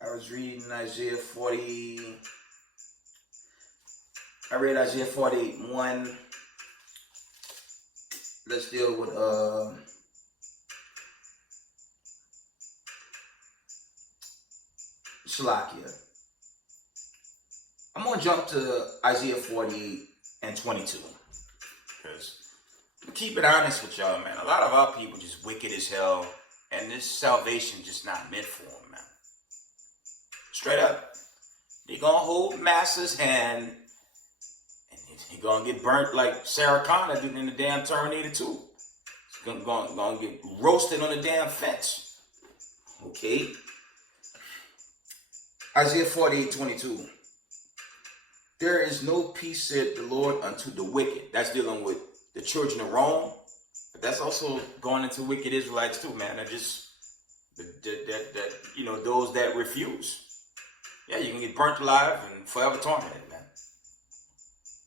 I was reading Isaiah 40. I read Isaiah 41. Let's deal with Shalakia. I'm gonna jump to Isaiah 48 and 22. Because keep it honest with y'all, man. A lot of our people just wicked as hell, and this salvation just not meant for them, man. Straight up. They gonna hold Master's hand, and he gonna get burnt like Sarah Connor did in the damn Terminator 2. He's gonna get roasted on the damn fence. Okay? Isaiah 48:22. There is no peace, said the Lord, unto the wicked. That's dealing with the children of Rome, that's also going into wicked Israelites too, man. They're just those that refuse. Yeah, you can get burnt alive and forever tormented, man.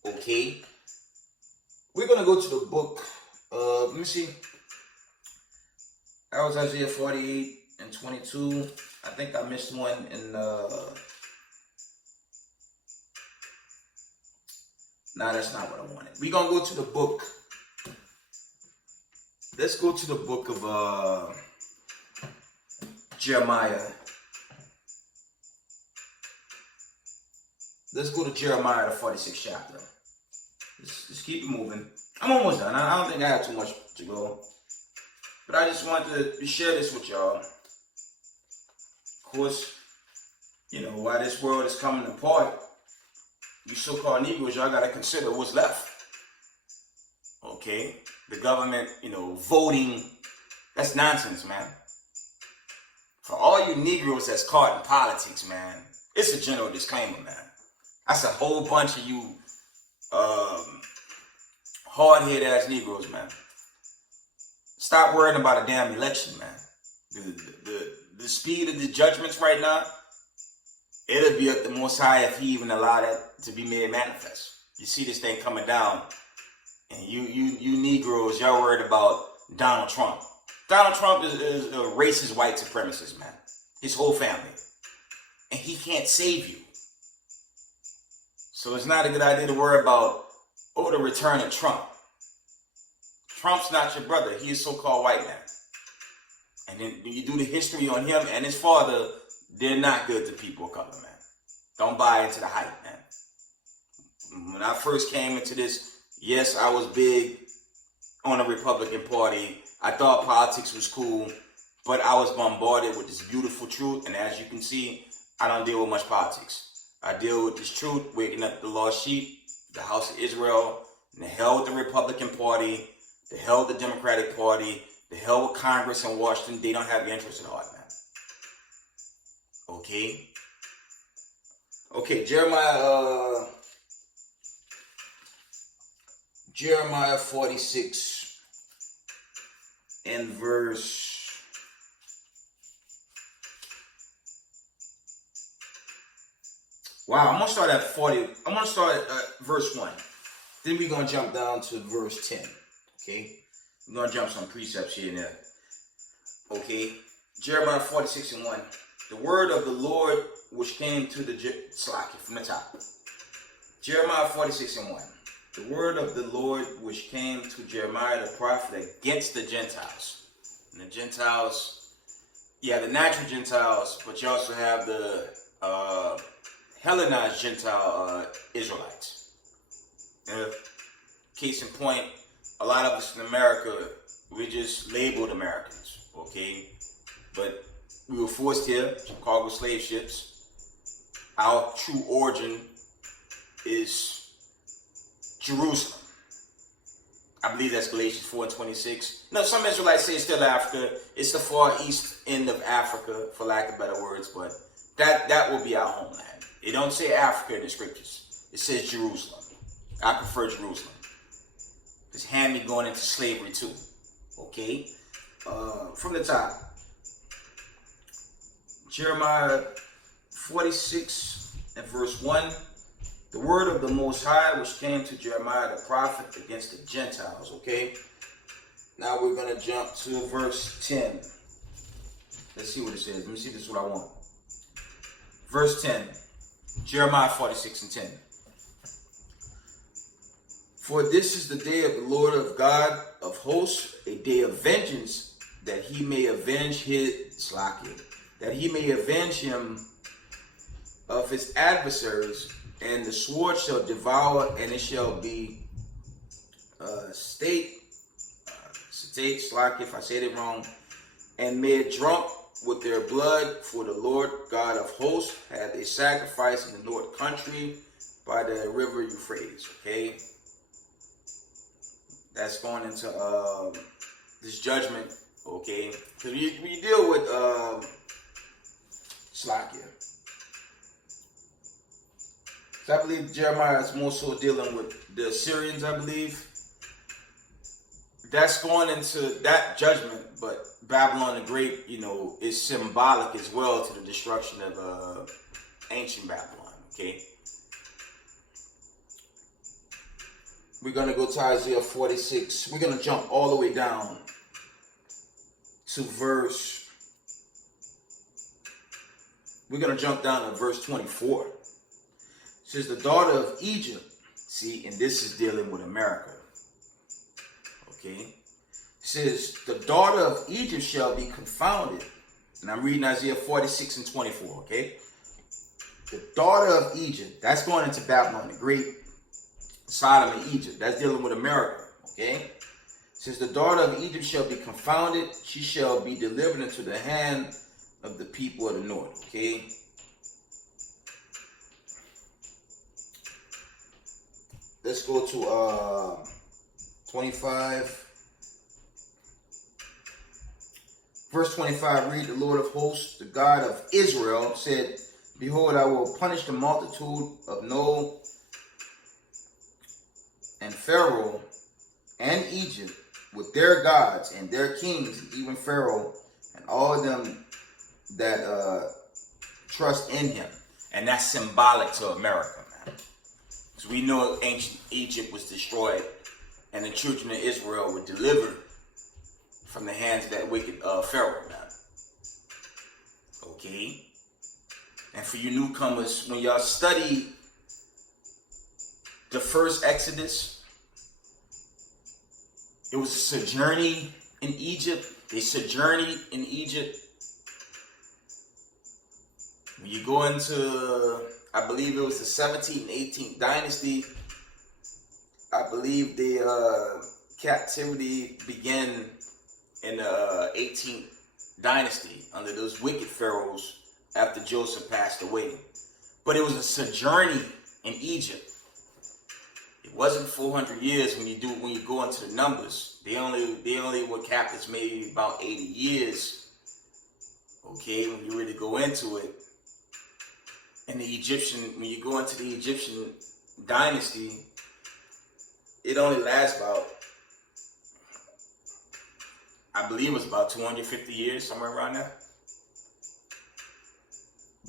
Okay. We're gonna go to the book. Let me see. That was Isaiah 48 and 22. I think I missed one in nah, that's not what I wanted. We're gonna go to the book. Let's go to the book of Jeremiah. Let's go to Jeremiah, the 46th chapter. Let's keep it moving. I'm almost done. I don't think I have too much to go. But I just wanted to share this with y'all. Of course, while this world is coming apart, you so-called Negroes, y'all got to consider what's left. Okay? The government, voting, that's nonsense, man. For all you Negroes that's caught in politics, man, it's a general disclaimer, man. That's a whole bunch of you hard-headed ass Negroes, man. Stop worrying about a damn election, man. The speed of the judgments right now, it'll be up the Most High if He even allow that to be made manifest. You see this thing coming down, and you Negroes, y'all worried about Donald Trump. Donald Trump is a racist white supremacist, man. His whole family. And he can't save you. So it's not a good idea to worry about, the return of Trump. Trump's not your brother. He is so-called white man. And then when you do the history on him and his father, they're not good to people of color, man. Don't buy into the hype, man. When I first came into this, yes, I was big on the Republican Party. I thought politics was cool, but I was bombarded with this beautiful truth. And as you can see, I don't deal with much politics. I deal with this truth, waking up the lost sheep, the house of Israel, and the hell with the Republican Party, the hell with the Democratic Party, the hell with Congress in Washington. They don't have your interest at heart, man. Okay? Okay, Jeremiah 46 and verse... Wow, I'm going to start at 40. I'm going to start at verse 1. Then we're going to jump down to verse 10. Okay? We're going to jump some precepts here and there. Okay? Jeremiah 46 and 1. The word of the Lord which came to the... from the top. Jeremiah 46 and 1. The word of the Lord which came to Jeremiah the prophet against the Gentiles. And the Gentiles... Yeah, the natural Gentiles, but you also have the... Hellenized Gentile Israelites. Case in point, a lot of us in America, we just labeled Americans, okay? But we were forced here, cargo slave ships. Our true origin is Jerusalem. I believe that's Galatians 4 and 26. Now, some Israelites say it's still Africa. It's the far east end of Africa, for lack of better words, but that will be our homeland. It don't say Africa in the scriptures. It says Jerusalem. I prefer Jerusalem. Because Ham me going into slavery too. Okay? From the top. Jeremiah 46 and verse 1. The word of the Most High which came to Jeremiah the prophet against the Gentiles. Okay? Now we're going to jump to verse 10. Let's see what it says. Let me see if this is what I want. Verse 10. Jeremiah 46 and 10. For this is the day of the Lord of God of hosts, a day of vengeance, that he may avenge him of his adversaries, and the sword shall devour, and it shall be if I said it wrong, and made drunk with their blood, for the Lord God of hosts had a sacrifice in the north country by the river Euphrates. Okay, that's going into this judgment. Okay, because we deal with Slakia. So I believe Jeremiah is more so dealing with the Assyrians. I believe that's going into that judgment, but Babylon the Great, is symbolic as well to the destruction of ancient Babylon, okay? We're going to go to Isaiah 46. We're going to jump all the way down to verse 24. It says, the daughter of Egypt, see, and this is dealing with America. Okay. It says, the daughter of Egypt shall be confounded. And I'm reading Isaiah 46 and 24, okay? The daughter of Egypt, that's going into Babylon the Great, Sodom and Egypt. That's dealing with America, okay? It says, the daughter of Egypt shall be confounded. She shall be delivered into the hand of the people of the north, okay? Let's go to 25. Verse 25, read, the Lord of hosts, the God of Israel, said, behold, I will punish the multitude of No and Pharaoh and Egypt with their gods and their kings, and even Pharaoh and all of them that trust in him. And that's symbolic to America, man. Because we know ancient Egypt was destroyed and the children of Israel were delivered from the hands of that wicked Pharaoh, man. Okay? And for you newcomers, when y'all study the first Exodus, it was a sojourning in Egypt. They sojourned in Egypt. When you go into, I believe it was the 17th and 18th dynasty, I believe the captivity began in the 18th dynasty under those wicked pharaohs after Joseph passed away. But it was a sojourning in Egypt. It wasn't 400 years when you go into the numbers. They only were captives maybe about 80 years. Okay, when you really go into it. And when you go into the Egyptian dynasty, it only lasts about, I believe it was about 250 years, somewhere around there.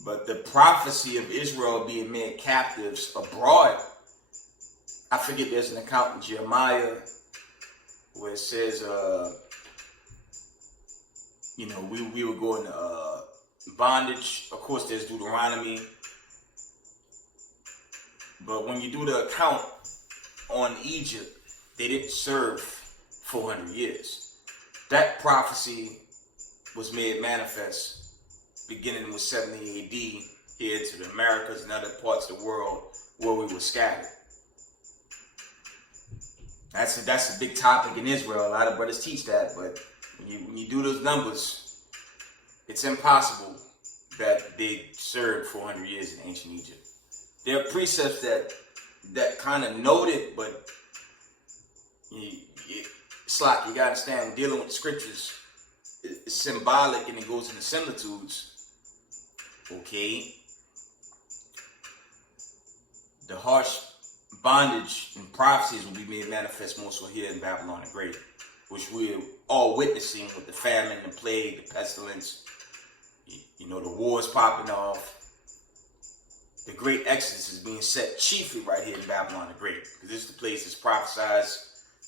But the prophecy of Israel being made captives abroad, I forget, there's an account in Jeremiah where it says, we were going to bondage. Of course, there's Deuteronomy. But when you do the account on Egypt, they didn't serve 400 years. That prophecy was made manifest beginning with 70 AD here to the Americas and other parts of the world where we were scattered. That's a big topic in Israel. A lot of brothers teach that, but when you do those numbers, it's impossible that they served 400 years in ancient Egypt. There are precepts that kind of note it, but it's like you gotta understand, dealing with the scriptures, it's symbolic and it goes into similitudes. Okay, the harsh bondage and prophecies will be made manifest more so here in Babylon the Great, which we're all witnessing with the famine, the plague, the pestilence, the wars popping off. The great Exodus is being set chiefly right here in Babylon the Great, because this is the place that's prophesied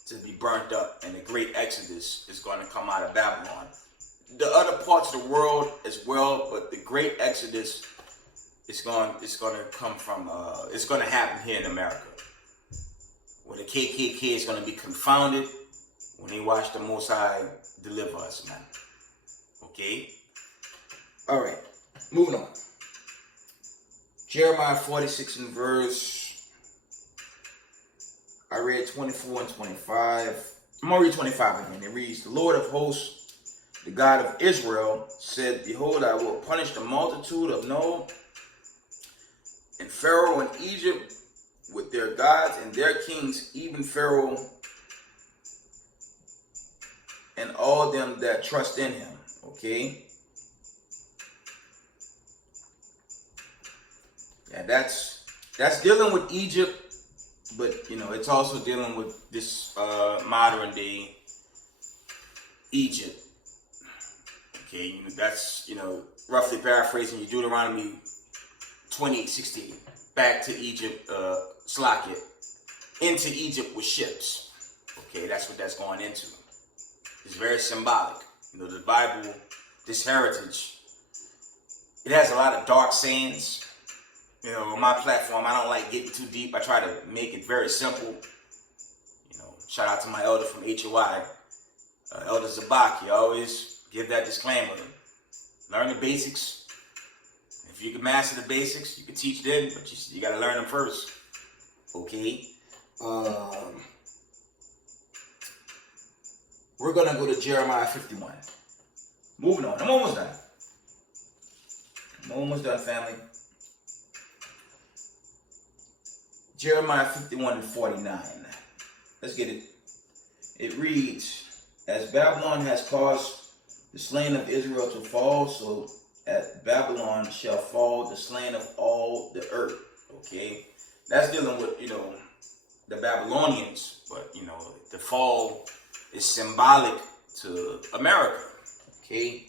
to be burnt up, and the great Exodus is going to come out of Babylon. The other parts of the world as well, but the great Exodus is going to come from, it's going to happen here in America, where the KKK is going to be confounded when they watch the Most High deliver us, man. Okay? All right, moving on. Jeremiah 46 and verse, I read 24 and 25. I'm going to read 25 again. It reads, the Lord of hosts, the God of Israel, said, behold, I will punish the multitude of No and Pharaoh and Egypt with their gods and their kings, even Pharaoh and all them that trust in him. Okay? Yeah, that's dealing with Egypt, but it's also dealing with this modern day Egypt. Okay, that's, roughly paraphrasing your Deuteronomy 28:16. Back to Egypt, Slakia, into Egypt with ships. Okay, that's what that's going into. It's very symbolic. The Bible, this heritage, it has a lot of dark sayings. On my platform, I don't like getting too deep. I try to make it very simple. Shout out to my elder from HOI, Elder Zabak. He always give that disclaimer. Learn the basics. If you can master the basics, you can teach them, but you got to learn them first. Okay? We're going to go to Jeremiah 51. Moving on. I'm almost done, family. Jeremiah 51:49. Let's get it. It reads, as Babylon has caused the slain of Israel to fall, so at Babylon shall fall the slain of all the earth. Okay? That's dealing with, the Babylonians, but, the fall is symbolic to America. Okay?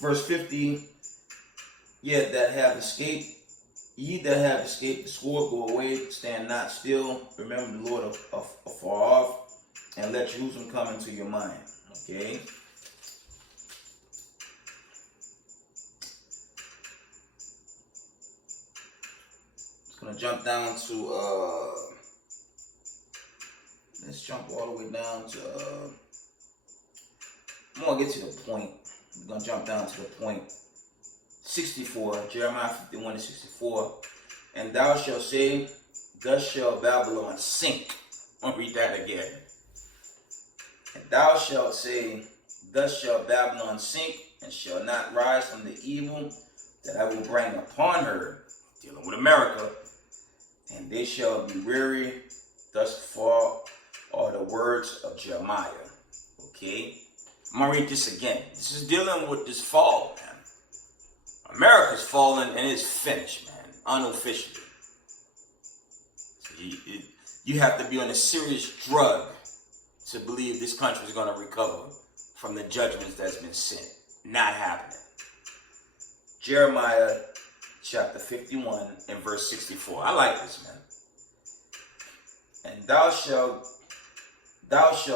Verse 50, ye that have escaped the sword, go away, stand not still, remember the Lord afar off, and let Jerusalem come into your mind. Okay? It's going to jump down to, let's jump all the way down to, I'm going to get to the point. I'm going to jump down to the point. 64, Jeremiah 51:64. And thou shalt say, thus shall Babylon sink. I'll read that again. And thou shalt say, thus shall Babylon sink, and shall not rise from the evil that I will bring upon her, dealing with America, and they shall be weary. Thus far are the words of Jeremiah. Okay? I'm going to read this again. This is dealing with this fall, man. America's fallen and it's finished, man. Unofficially. So you have to be on a serious drug to believe this country is going to recover from the judgments that's been sent. Not happening. Jeremiah chapter 51 and verse 64. I like this, man. And thou shalt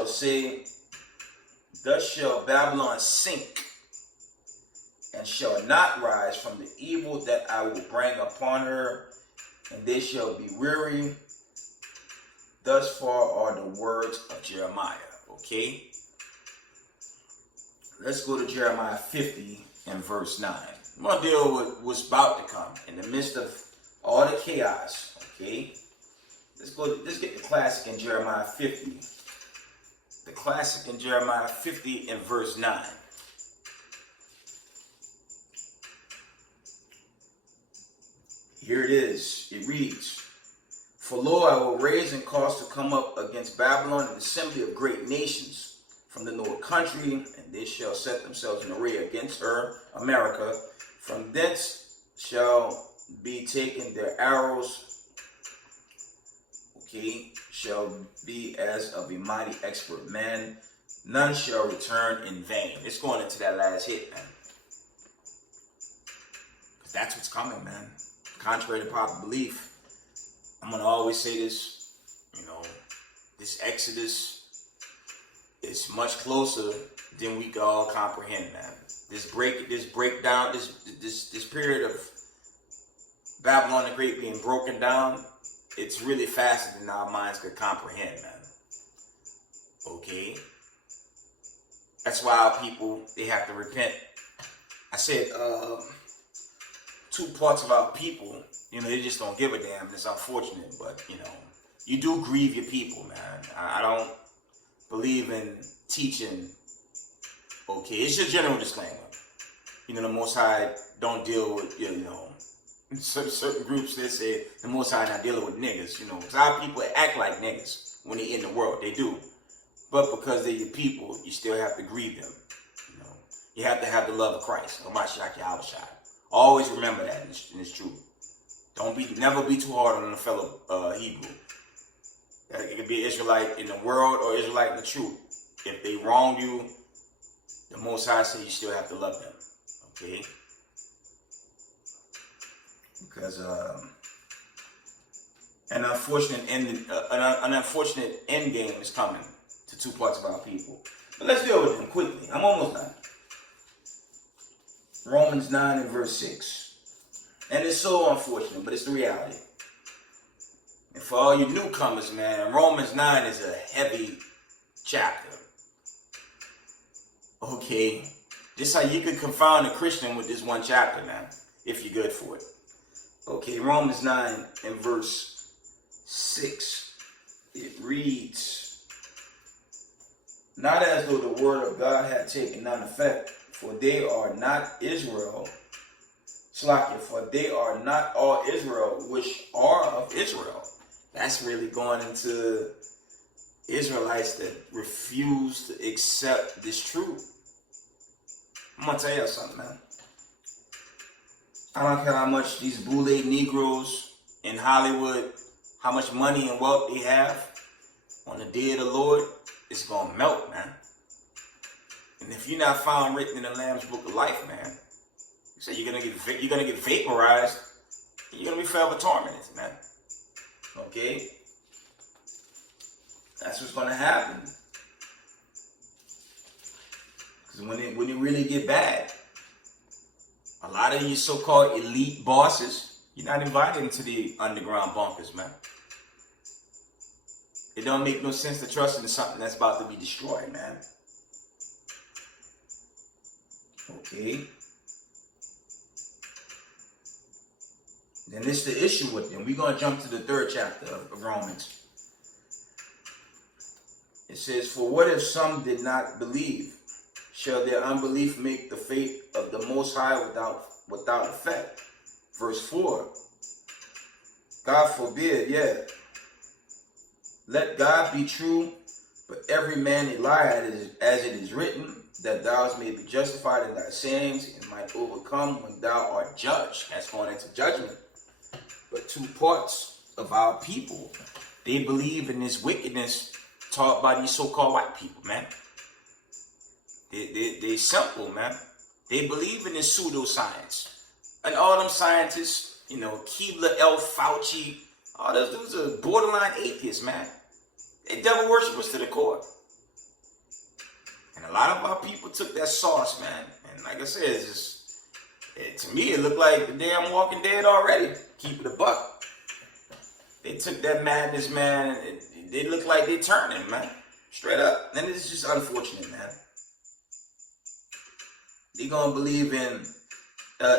say, thus shall Babylon sink, and shall not rise from the evil that I will bring upon her, and they shall be weary. Thus far are the words of Jeremiah. Okay? Let's go to Jeremiah 50 and verse 9. I'm going to deal with what's about to come in the midst of all the chaos. Okay? Let's get the classic in Jeremiah 50. The classic in Jeremiah 50 and verse 9. Here it is. It reads, for lo, I will raise and cause to come up against Babylon an assembly of great nations from the north country, and they shall set themselves in array against her, America. From thence shall be taken their arrows, okay, shall be as of a mighty expert man. None shall return in vain. It's going into that last hit, man. Because that's what's coming, man. Contrary to popular belief, I'm going to always say this, this Exodus is much closer than we can all comprehend, man. This breakdown, this period of Babylon the Great being broken down, it's really faster than our minds could comprehend, man. Okay? That's why our people, they have to repent. I said, two parts of our people, they just don't give a damn. It's unfortunate, but, you do grieve your people, man. I don't believe in teaching, okay? It's your general disclaimer. The Most High don't deal with, certain groups that say the Most High not dealing with niggas, because our people act like niggas when they're in the world. They do. But because they're your people, you still have to grieve them. You have to have the love of Christ. Always remember that, and it's true. Never be too hard on a fellow Hebrew. It could be Israelite in the world or Israelite in the truth. If they wrong you, the Most High said you still have to love them. Okay? Because an unfortunate end game is coming to two parts of our people. But let's deal with them quickly. I'm almost done. Romans 9 and verse 6. And it's so unfortunate, but it's the reality. And for all you newcomers, man, Romans 9 is a heavy chapter. Okay? This how you can confound a Christian with this one chapter, man, if you're good for it. Okay, Romans 9 and verse 6. It reads, not as though the word of God had taken none effect, for they are not Israel, for they are not all Israel which are of Israel. That's really going into Israelites that refuse to accept this truth. I'm going to tell you something, man. I don't care how much these boule Negroes in Hollywood, how much money and wealth they have, on the day of the Lord, it's going to melt, man. And if you're not found written in the Lamb's Book of Life, man, you say you're gonna get vaporized, and you're gonna be forever tormented, man. Okay? That's what's gonna happen. Because when it really get bad, a lot of you so-called elite bosses, you're not invited into the underground bunkers, man. It don't make no sense to trust in something that's about to be destroyed, man. Okay. Then this is the issue with them. We're going to jump to the 3rd chapter of Romans. It says, for what if some did not believe? Shall their unbelief make the faith of the Most High without effect? Verse 4. God forbid, yet. Let God be true, but every man a liar, as it is written, that thou may be justified in thy sayings and might overcome when thou art judged. That's going into judgment. But two parts of our people, they believe in this wickedness taught by these so-called white people, man. They simple, man. They believe in this pseudoscience. And all them scientists, you know, Keebler, L. Fauci, all those dudes are borderline atheists, man. They devil worshippers to the core. And a lot of our people took that sauce, man. And like I said, it's just, to me, it looked like the damn Walking Dead already. Keep it a buck. They took that madness, man. They look like they turning, man. Straight up. And it's just unfortunate, man. They gonna believe in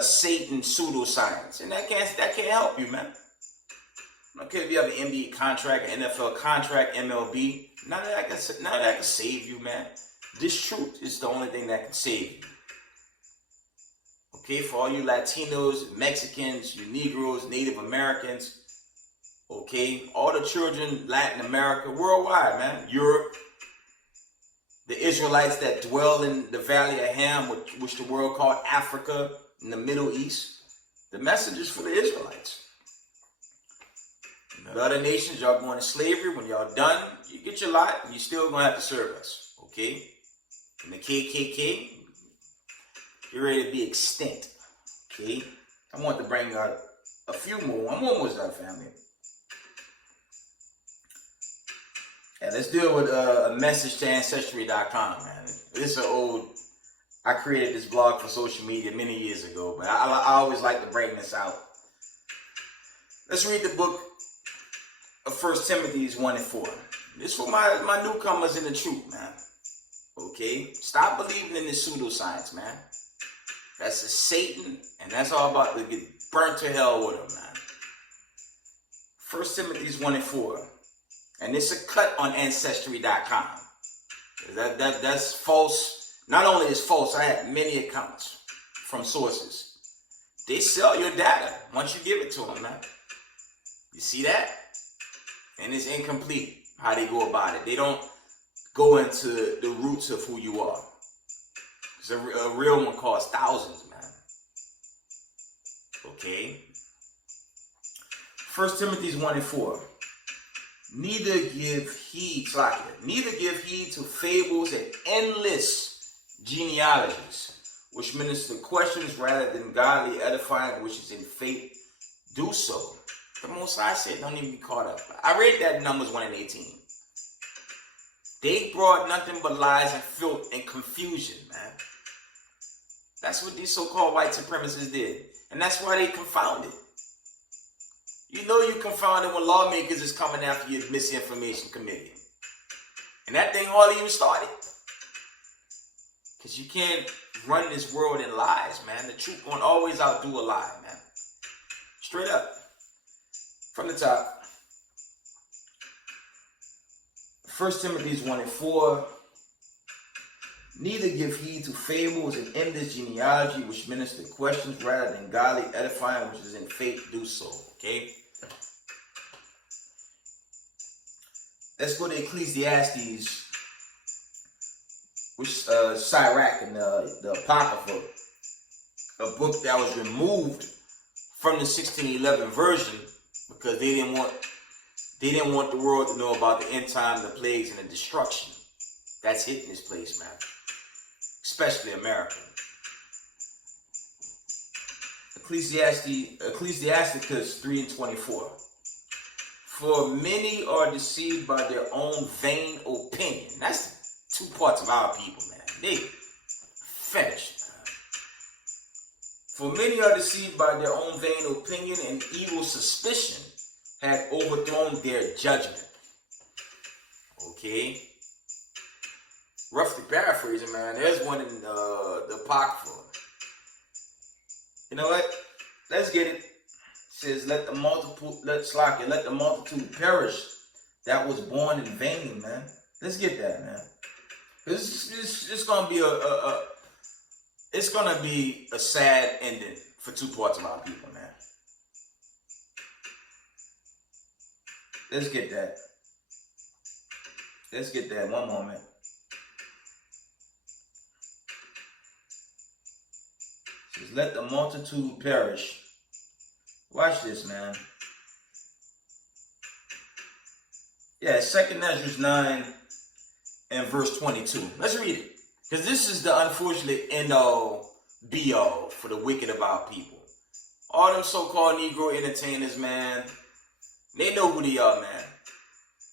Satan pseudoscience, and that can't help you, man. I don't care if you have an NBA contract, an NFL contract, MLB. None of that can save you, man. This truth is the only thing that can save you. Okay, for all you Latinos, Mexicans, you Negroes, Native Americans, okay, all the children, Latin America, worldwide, man, Europe, the Israelites that dwell in the Valley of Ham, which the world called Africa, in the Middle East, the message is for the Israelites. The other nations, y'all going to slavery. When y'all done, you get your lot, and you still going to have to serve us, okay? And the KKK, you're ready to be extinct, okay? I want to bring out a few more. I'm almost done, family. Yeah, let's deal with a message to Ancestry.com, man. This is an old, I created this blog for social media many years ago, but I always like to bring this out. Let's read the book of 1 Timothy 1 and 4. This is for my newcomers in the truth, man. Okay? Stop believing in this pseudoscience, man. That's a Satan, and that's all about to get burnt to hell with him, man. 1 Timothy 1 and 4. And it's a cut on Ancestry.com. That's false. Not only is false, I have many accounts from sources. They sell your data once you give it to them, man. You see that? And it's incomplete how they go about it. They don't go into the roots of who you are. Because a real one costs thousands, man. Okay? 1 Timothy 1 and 4. neither give heed to fables and endless genealogies, which minister questions rather than godly edifying, which is in faith, do so. The Most High said, don't even be caught up. I read that in Numbers 1 and 18. They brought nothing but lies and filth and confusion, man. That's what these so-called white supremacists did. And that's why they confounded. You know you confounded when lawmakers is coming after your misinformation committee. And that thing hardly even started. Because you can't run this world in lies, man. The truth won't always outdo a lie, man. Straight up. From the top. 1 Timothy 1 and 4. Neither give heed to fables and endless genealogy, which minister questions rather than godly edifying, which is in faith, do so. Okay? Let's go to Ecclesiastes, which Sirach and the Apocrypha, a book that was removed from the 1611 version because they didn't want the world to know about the end time, the plagues, and the destruction that's hitting this place, man. Especially America. Ecclesiasticus 3 and 24. For many are deceived by their own vain opinion. That's 2 parts of our people, man. They finished. For many are deceived by their own vain opinion, and evil suspicion had overthrown their judgment. Okay? Roughly paraphrasing, man. There's one in the Apocrypha. You know what? Let's get it. It says, let the multitude perish that was born in vain, man. Let's get that, man. It's gonna be it's gonna be a sad ending for 2 parts of our people, man. Let's get that. Let's get that. One moment. It says, let the multitude perish. Watch this, man. Yeah, 2 Ezra 9 and verse 22. Let's read it. Because this is the unfortunate end-all, be-all for the wicked of our people. All them so-called Negro entertainers, man, they know who they are, man.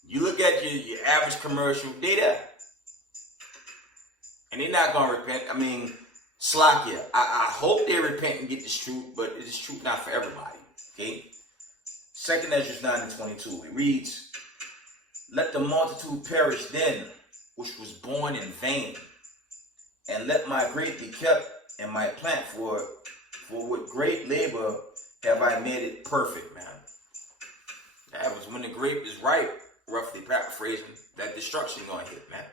You look at your average commercial, they there. And they're not going to repent. I mean, Slakia, I hope they repent and get this truth, but it is truth not for everybody. Okay? 2 Ezra 9 and 22. It reads, let the multitude perish then, which was born in vain. And let my grape be kept and my plant for with great labor have I made it perfect, man. That was when the grape is ripe, roughly paraphrasing, that destruction gonna hit, man.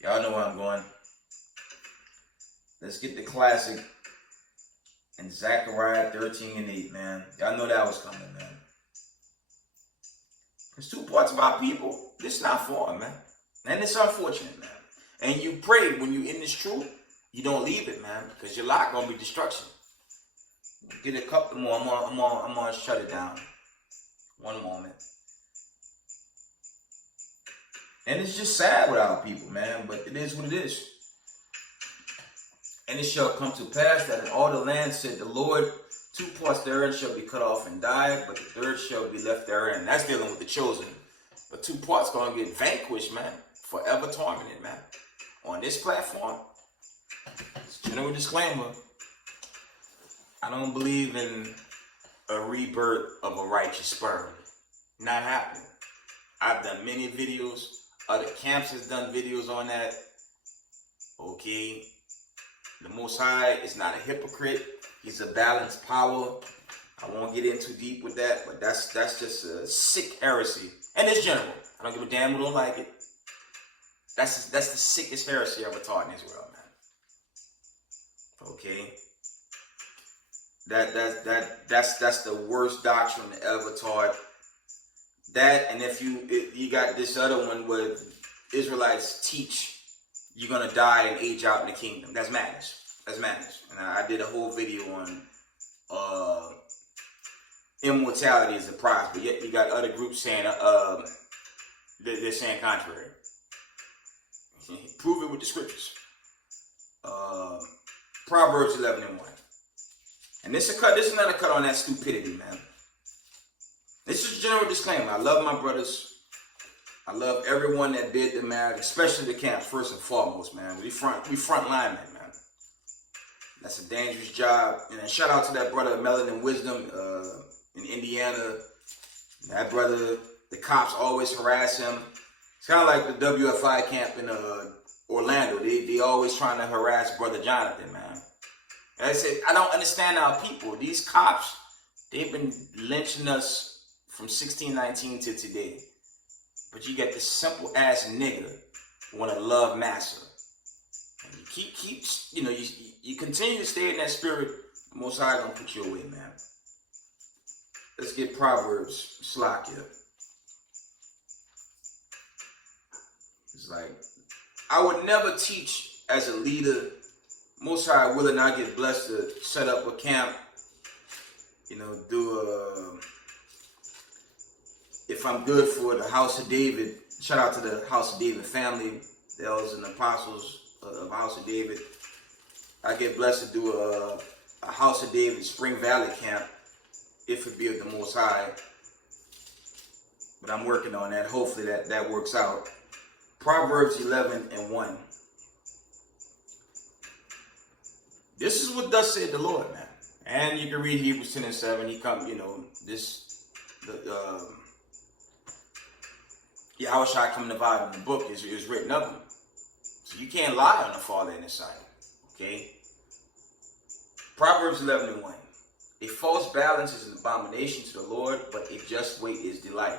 Y'all know where I'm going. Let's get the classic in Zechariah 13 and 8, man. Y'all know that was coming, man. There's 2 parts of our people. This is not for them, man. And it's unfortunate, man. And you pray when you in this truth, you don't leave it, man, because your lot gonna be destruction. Get a couple more. I'm gonna shut it down. One moment. And it's just sad with our people, man, but it is what it is. And it shall come to pass that in all the land, said the Lord, 2 parts therein shall be cut off and die, but the third shall be left therein. That's dealing with the chosen. But 2 parts gonna get vanquished, man. Forever tormented, man. On this platform, it's a general disclaimer. I don't believe in a rebirth of a righteous sperm. Not happening. I've done many videos. Other camps has done videos on that. Okay. The Most High is not a hypocrite. He's a balanced power. I won't get in too deep with that, but that's just a sick heresy. And it's general. I don't give a damn who don't like it. That's the sickest heresy ever taught in Israel, man. Okay. That's the worst doctrine ever taught. That, and if you got this other one where Israelites teach you're gonna die and age out in the kingdom. That's madness. That's madness. And I did a whole video on immortality is the prize, but yet you got other groups saying they're saying contrary. Prove it with the scriptures. Proverbs 11:1. And this is another cut on that stupidity, man. This is a general disclaimer. I love my brothers. I love everyone that did the marriage, especially the camps, first and foremost, man. We front linemen, man. That's a dangerous job. And shout out to that brother, Melanin Wisdom, in Indiana. That brother, the cops always harass him. It's kind of like the WFI camp in Orlando. They always trying to harass Brother Jonathan, man. And I said, I don't understand our people. These cops, they've been lynching us from 1619 to today. But you get this simple ass nigga want to love massa. And you keep you continue to stay in that spirit, the Most High gonna put you away, man. Let's get Proverbs slack here. It's like, I would never teach as a leader. Most High willing, I get blessed to set up a camp, if I'm good for the House of David, shout out to the House of David family, the elders and apostles of House of David. I get blessed to do a House of David Spring Valley camp, if it be of the Most High. But I'm working on that. Hopefully that works out. Proverbs 11:1. This is what thus said the Lord, man. And you can read Hebrews 10:7. He come, Yahushua coming to vibe in the book is written of him. So you can't lie on the Father and the Son. Okay? Proverbs 11:1. A false balance is an abomination to the Lord, but a just weight is delight.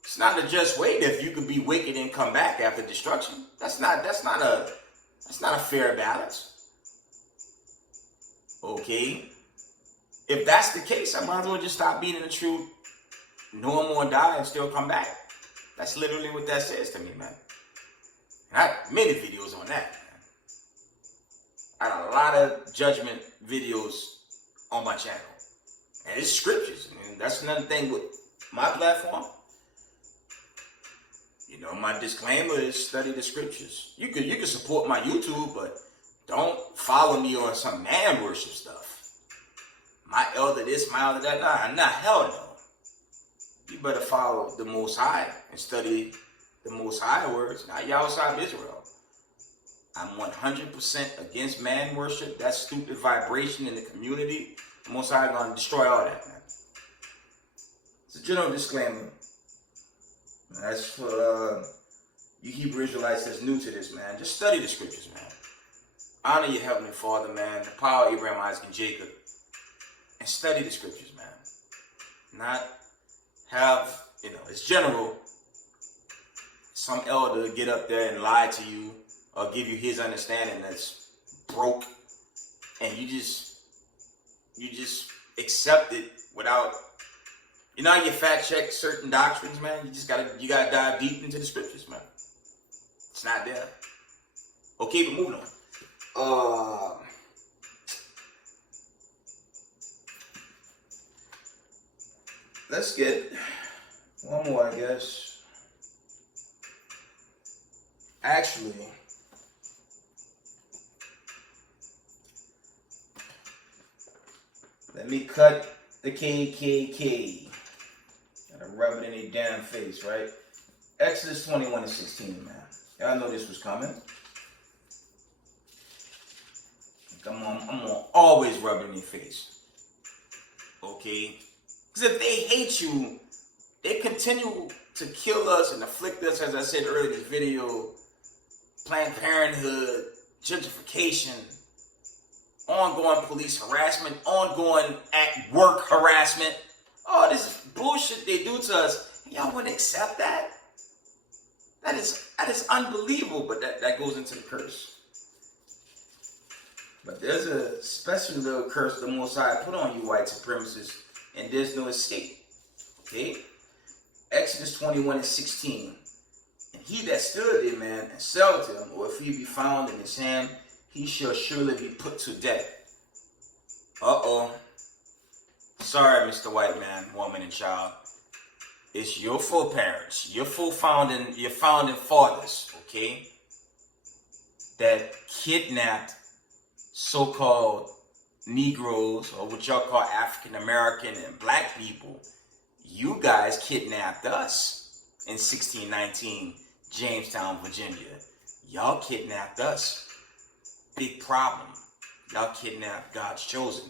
It's not a just weight if you could be wicked and come back after destruction. That's not a fair balance. Okay? If that's the case, I might as well just stop being in the truth, know him or die and still come back. That's literally what that says to me, man. And I have many videos on that, man. I got a lot of judgment videos on my channel. And it's scriptures. And that's another thing with my platform. My disclaimer is study the scriptures. You can support my YouTube, but don't follow me on some man worship stuff. My elder this, my elder that. Nah, hell no. You better follow the Most High and study the Most High words, not Yahushua of Israel. I'm 100% against man worship. That stupid vibration in the community. The Most High gonna destroy all that, man. It's a general disclaimer. That's for you Hebrew Israelites that's new to this, man. Just study the scriptures, man. Honor your Heavenly Father, man. The power of Abraham, Isaac, and Jacob. And study the scriptures, man. Not have, it's general. Some elder get up there and lie to you or give you his understanding that's broke. And you just accept it without, how you fact check certain doctrines, man. You gotta dive deep into the scriptures, man. It's not there. Okay, but moving on. Let's get one more, I guess. Actually, let me cut the KKK. Gotta rub it in their damn face, right? Exodus 21:16, man. Y'all know this was coming. I'm gonna always rub it in their face. Okay? Because if they hate you, they continue to kill us and afflict us, as I said earlier in this video. Planned Parenthood, gentrification, ongoing police harassment, ongoing at work harassment. All this bullshit they do to us. Y'all want to accept that? That is unbelievable, but that goes into the curse. But there's a special little curse the Most High put on you white supremacists, and there's no escape. Okay? Exodus 21:16. And he that stood there, man, and sell to him, or if he be found in his hand, he shall surely be put to death. sorry, Mr. White Man, woman, and child. It's your full parents, your founding fathers, okay, that kidnapped so-called Negroes, or what y'all call African American and black people. You guys kidnapped us in 1619, Jamestown, Virginia. Y'all kidnapped us. Big problem. Y'all kidnapped God's chosen.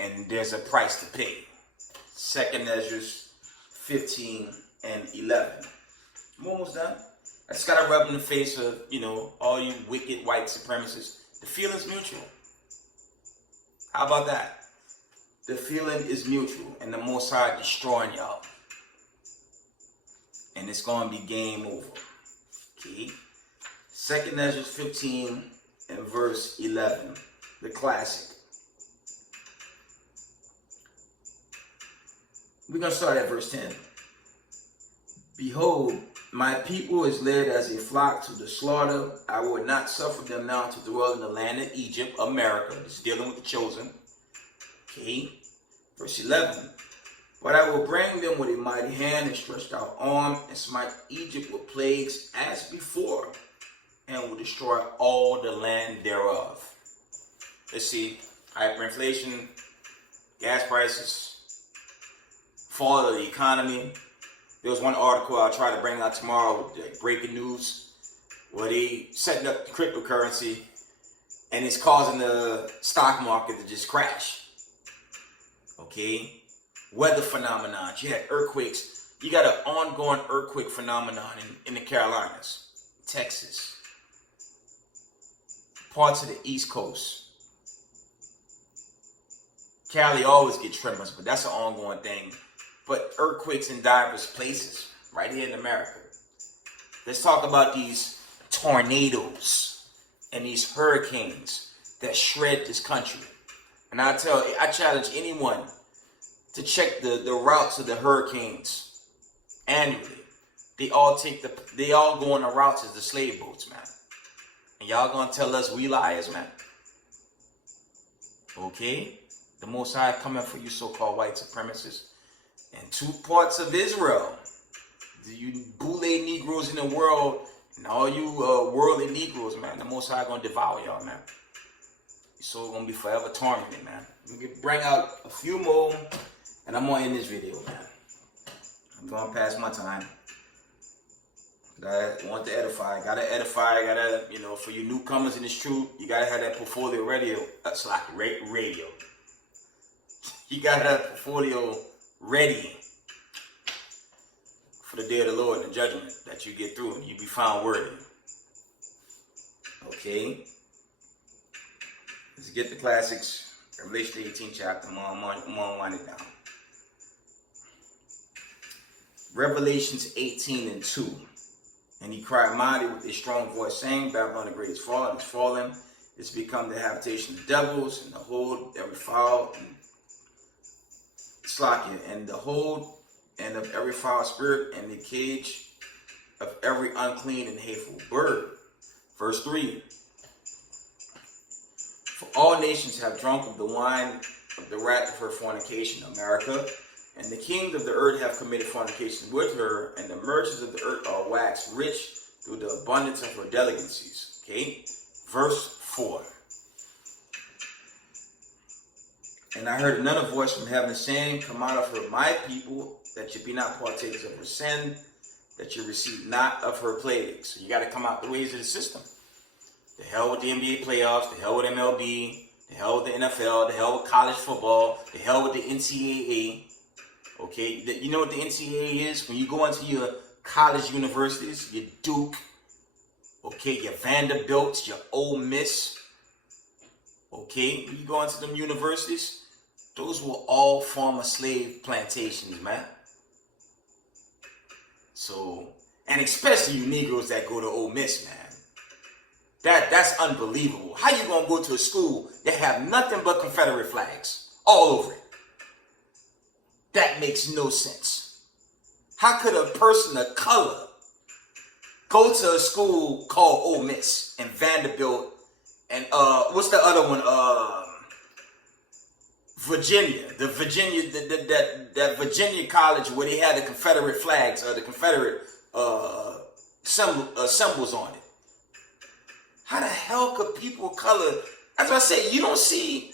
And there's a price to pay. 2nd Ezra 15 and 11. I'm almost done. I just gotta rub in the face of, all you wicked white supremacists. The feeling's mutual. How about that? The feeling is mutual, and the Most High destroying y'all. And it's gonna be game over. Okay? 2nd Ezra 15 and verse 11. The classic. We're going to start at verse 10. Behold, my people is led as a flock to the slaughter. I will not suffer them now to dwell in the land of Egypt, America. It's dealing with the chosen. Okay. Verse 11. But I will bring them with a mighty hand and stretched out arm and smite Egypt with plagues as before, and will destroy all the land thereof. Let's see. Hyperinflation, gas prices, fall of the economy. There was one article I'll try to bring out tomorrow with breaking news where they setting up the cryptocurrency and it's causing the stock market to just crash. Okay? Weather phenomenon. You had earthquakes. You got an ongoing earthquake phenomenon in the Carolinas, Texas, parts of the East Coast. Cali always gets tremors, but that's an ongoing thing. But earthquakes in diverse places, right here in America. Let's talk about these tornadoes and these hurricanes that shred this country. And I challenge anyone to check the routes of the hurricanes annually. They all go on the routes as the slave boats, man. And y'all gonna tell us we liars, man? Okay? The Most High coming for you so-called white supremacists. And 2 parts of Israel. You boule Negroes in the world, and all you worldly Negroes, man. The Most High gonna devour y'all, man. Your soul gonna be forever tormented, man. Let me bring out a few more, and I'm gonna end this video, man. I'm going past my time. I want to edify. Gotta, for you newcomers in this truth, you gotta have that portfolio radio. Radio. You gotta have that portfolio ready for the day of the Lord and the judgment that you get through and you be found worthy. Okay? Let's get the classics. Revelation 18 chapter. I'm gonna wind it down. Revelations 18 and 2. And he cried mighty with a strong voice, saying, Babylon the great is fallen, it's fallen. It's become the habitation of devils, and the hold every foul and slacking, and the hold and of every foul spirit, and the cage of every unclean and hateful bird. Verse 3. For all nations have drunk of the wine of the wrath of her fornication, America. And the kings of the earth have committed fornication with her, and the merchants of the earth are waxed rich through the abundance of her delicacies. Okay? Verse 4. And I heard another voice from heaven saying, Come out of her, my people, that you be not partakers of her sin, that you receive not of her plagues. So you got to come out the ways of the system. The hell with the NBA playoffs, the hell with MLB, the hell with the NFL, the hell with college football, the hell with the NCAA. Okay, you know what the NCAA is? When you go into your college universities, your Duke, okay, your Vanderbilts, your Ole Miss, okay, when you go into them universities, those were all former slave plantations, man. So, and especially you Negroes that go to Ole Miss, man. That's unbelievable. How you gonna go to a school that have nothing but Confederate flags all over it? That makes no sense. How could a person of color go to a school called Ole Miss and Vanderbilt and what's the other one? Virginia, that Virginia college where they had the Confederate flags, the Confederate symbols on it. How the hell could people of color? That's what I say. You don't see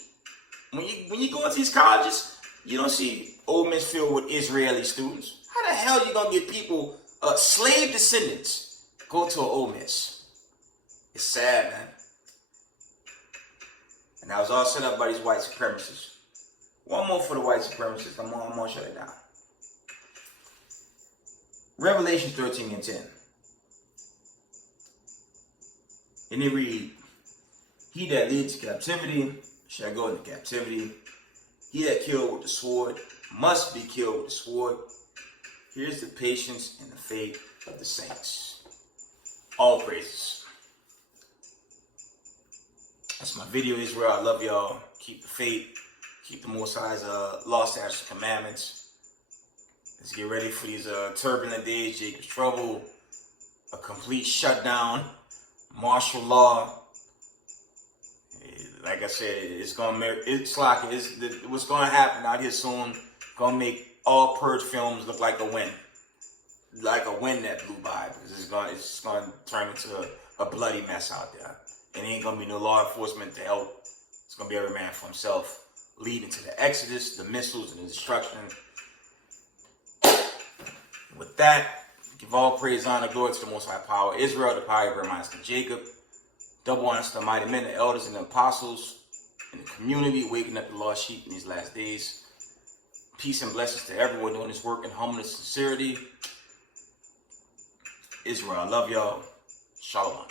when you go into these colleges, you don't see Ole Miss filled with Israeli students. How the hell you gonna get people, slave descendants, go to an Ole Miss? It's sad, man. And that was all set up by these white supremacists. One more for the white supremacists. I'm gonna shut it down. Revelation 13 and 10. And they read, he that leads captivity shall go into captivity. He that killed with the sword must be killed with the sword. Here's the patience and the faith of the saints. All praises. That's my video, Israel. I love y'all. Keep the faith. Keep the Most High's law, statutes, and commandments. Let's get ready for these turbulent days, Jacob's trouble, a complete shutdown, martial law. Like I said, it's like what's gonna happen out here soon. Gonna make all purge films look like a wind that blew by, because it's gonna turn into a bloody mess out there. And ain't gonna be no law enforcement to help. It's gonna be every man for himself, leading to the exodus, the missiles, and the destruction. With that, give all praise, honor, glory to the Most High Power, Israel, the power of Abraham, Isaac, and Jacob. Double honor to the mighty men, the elders, and the apostles in the community, waking up the lost sheep in these last days. Peace and blessings to everyone doing this work in humbleness and sincerity. Israel, I love y'all. Shalom.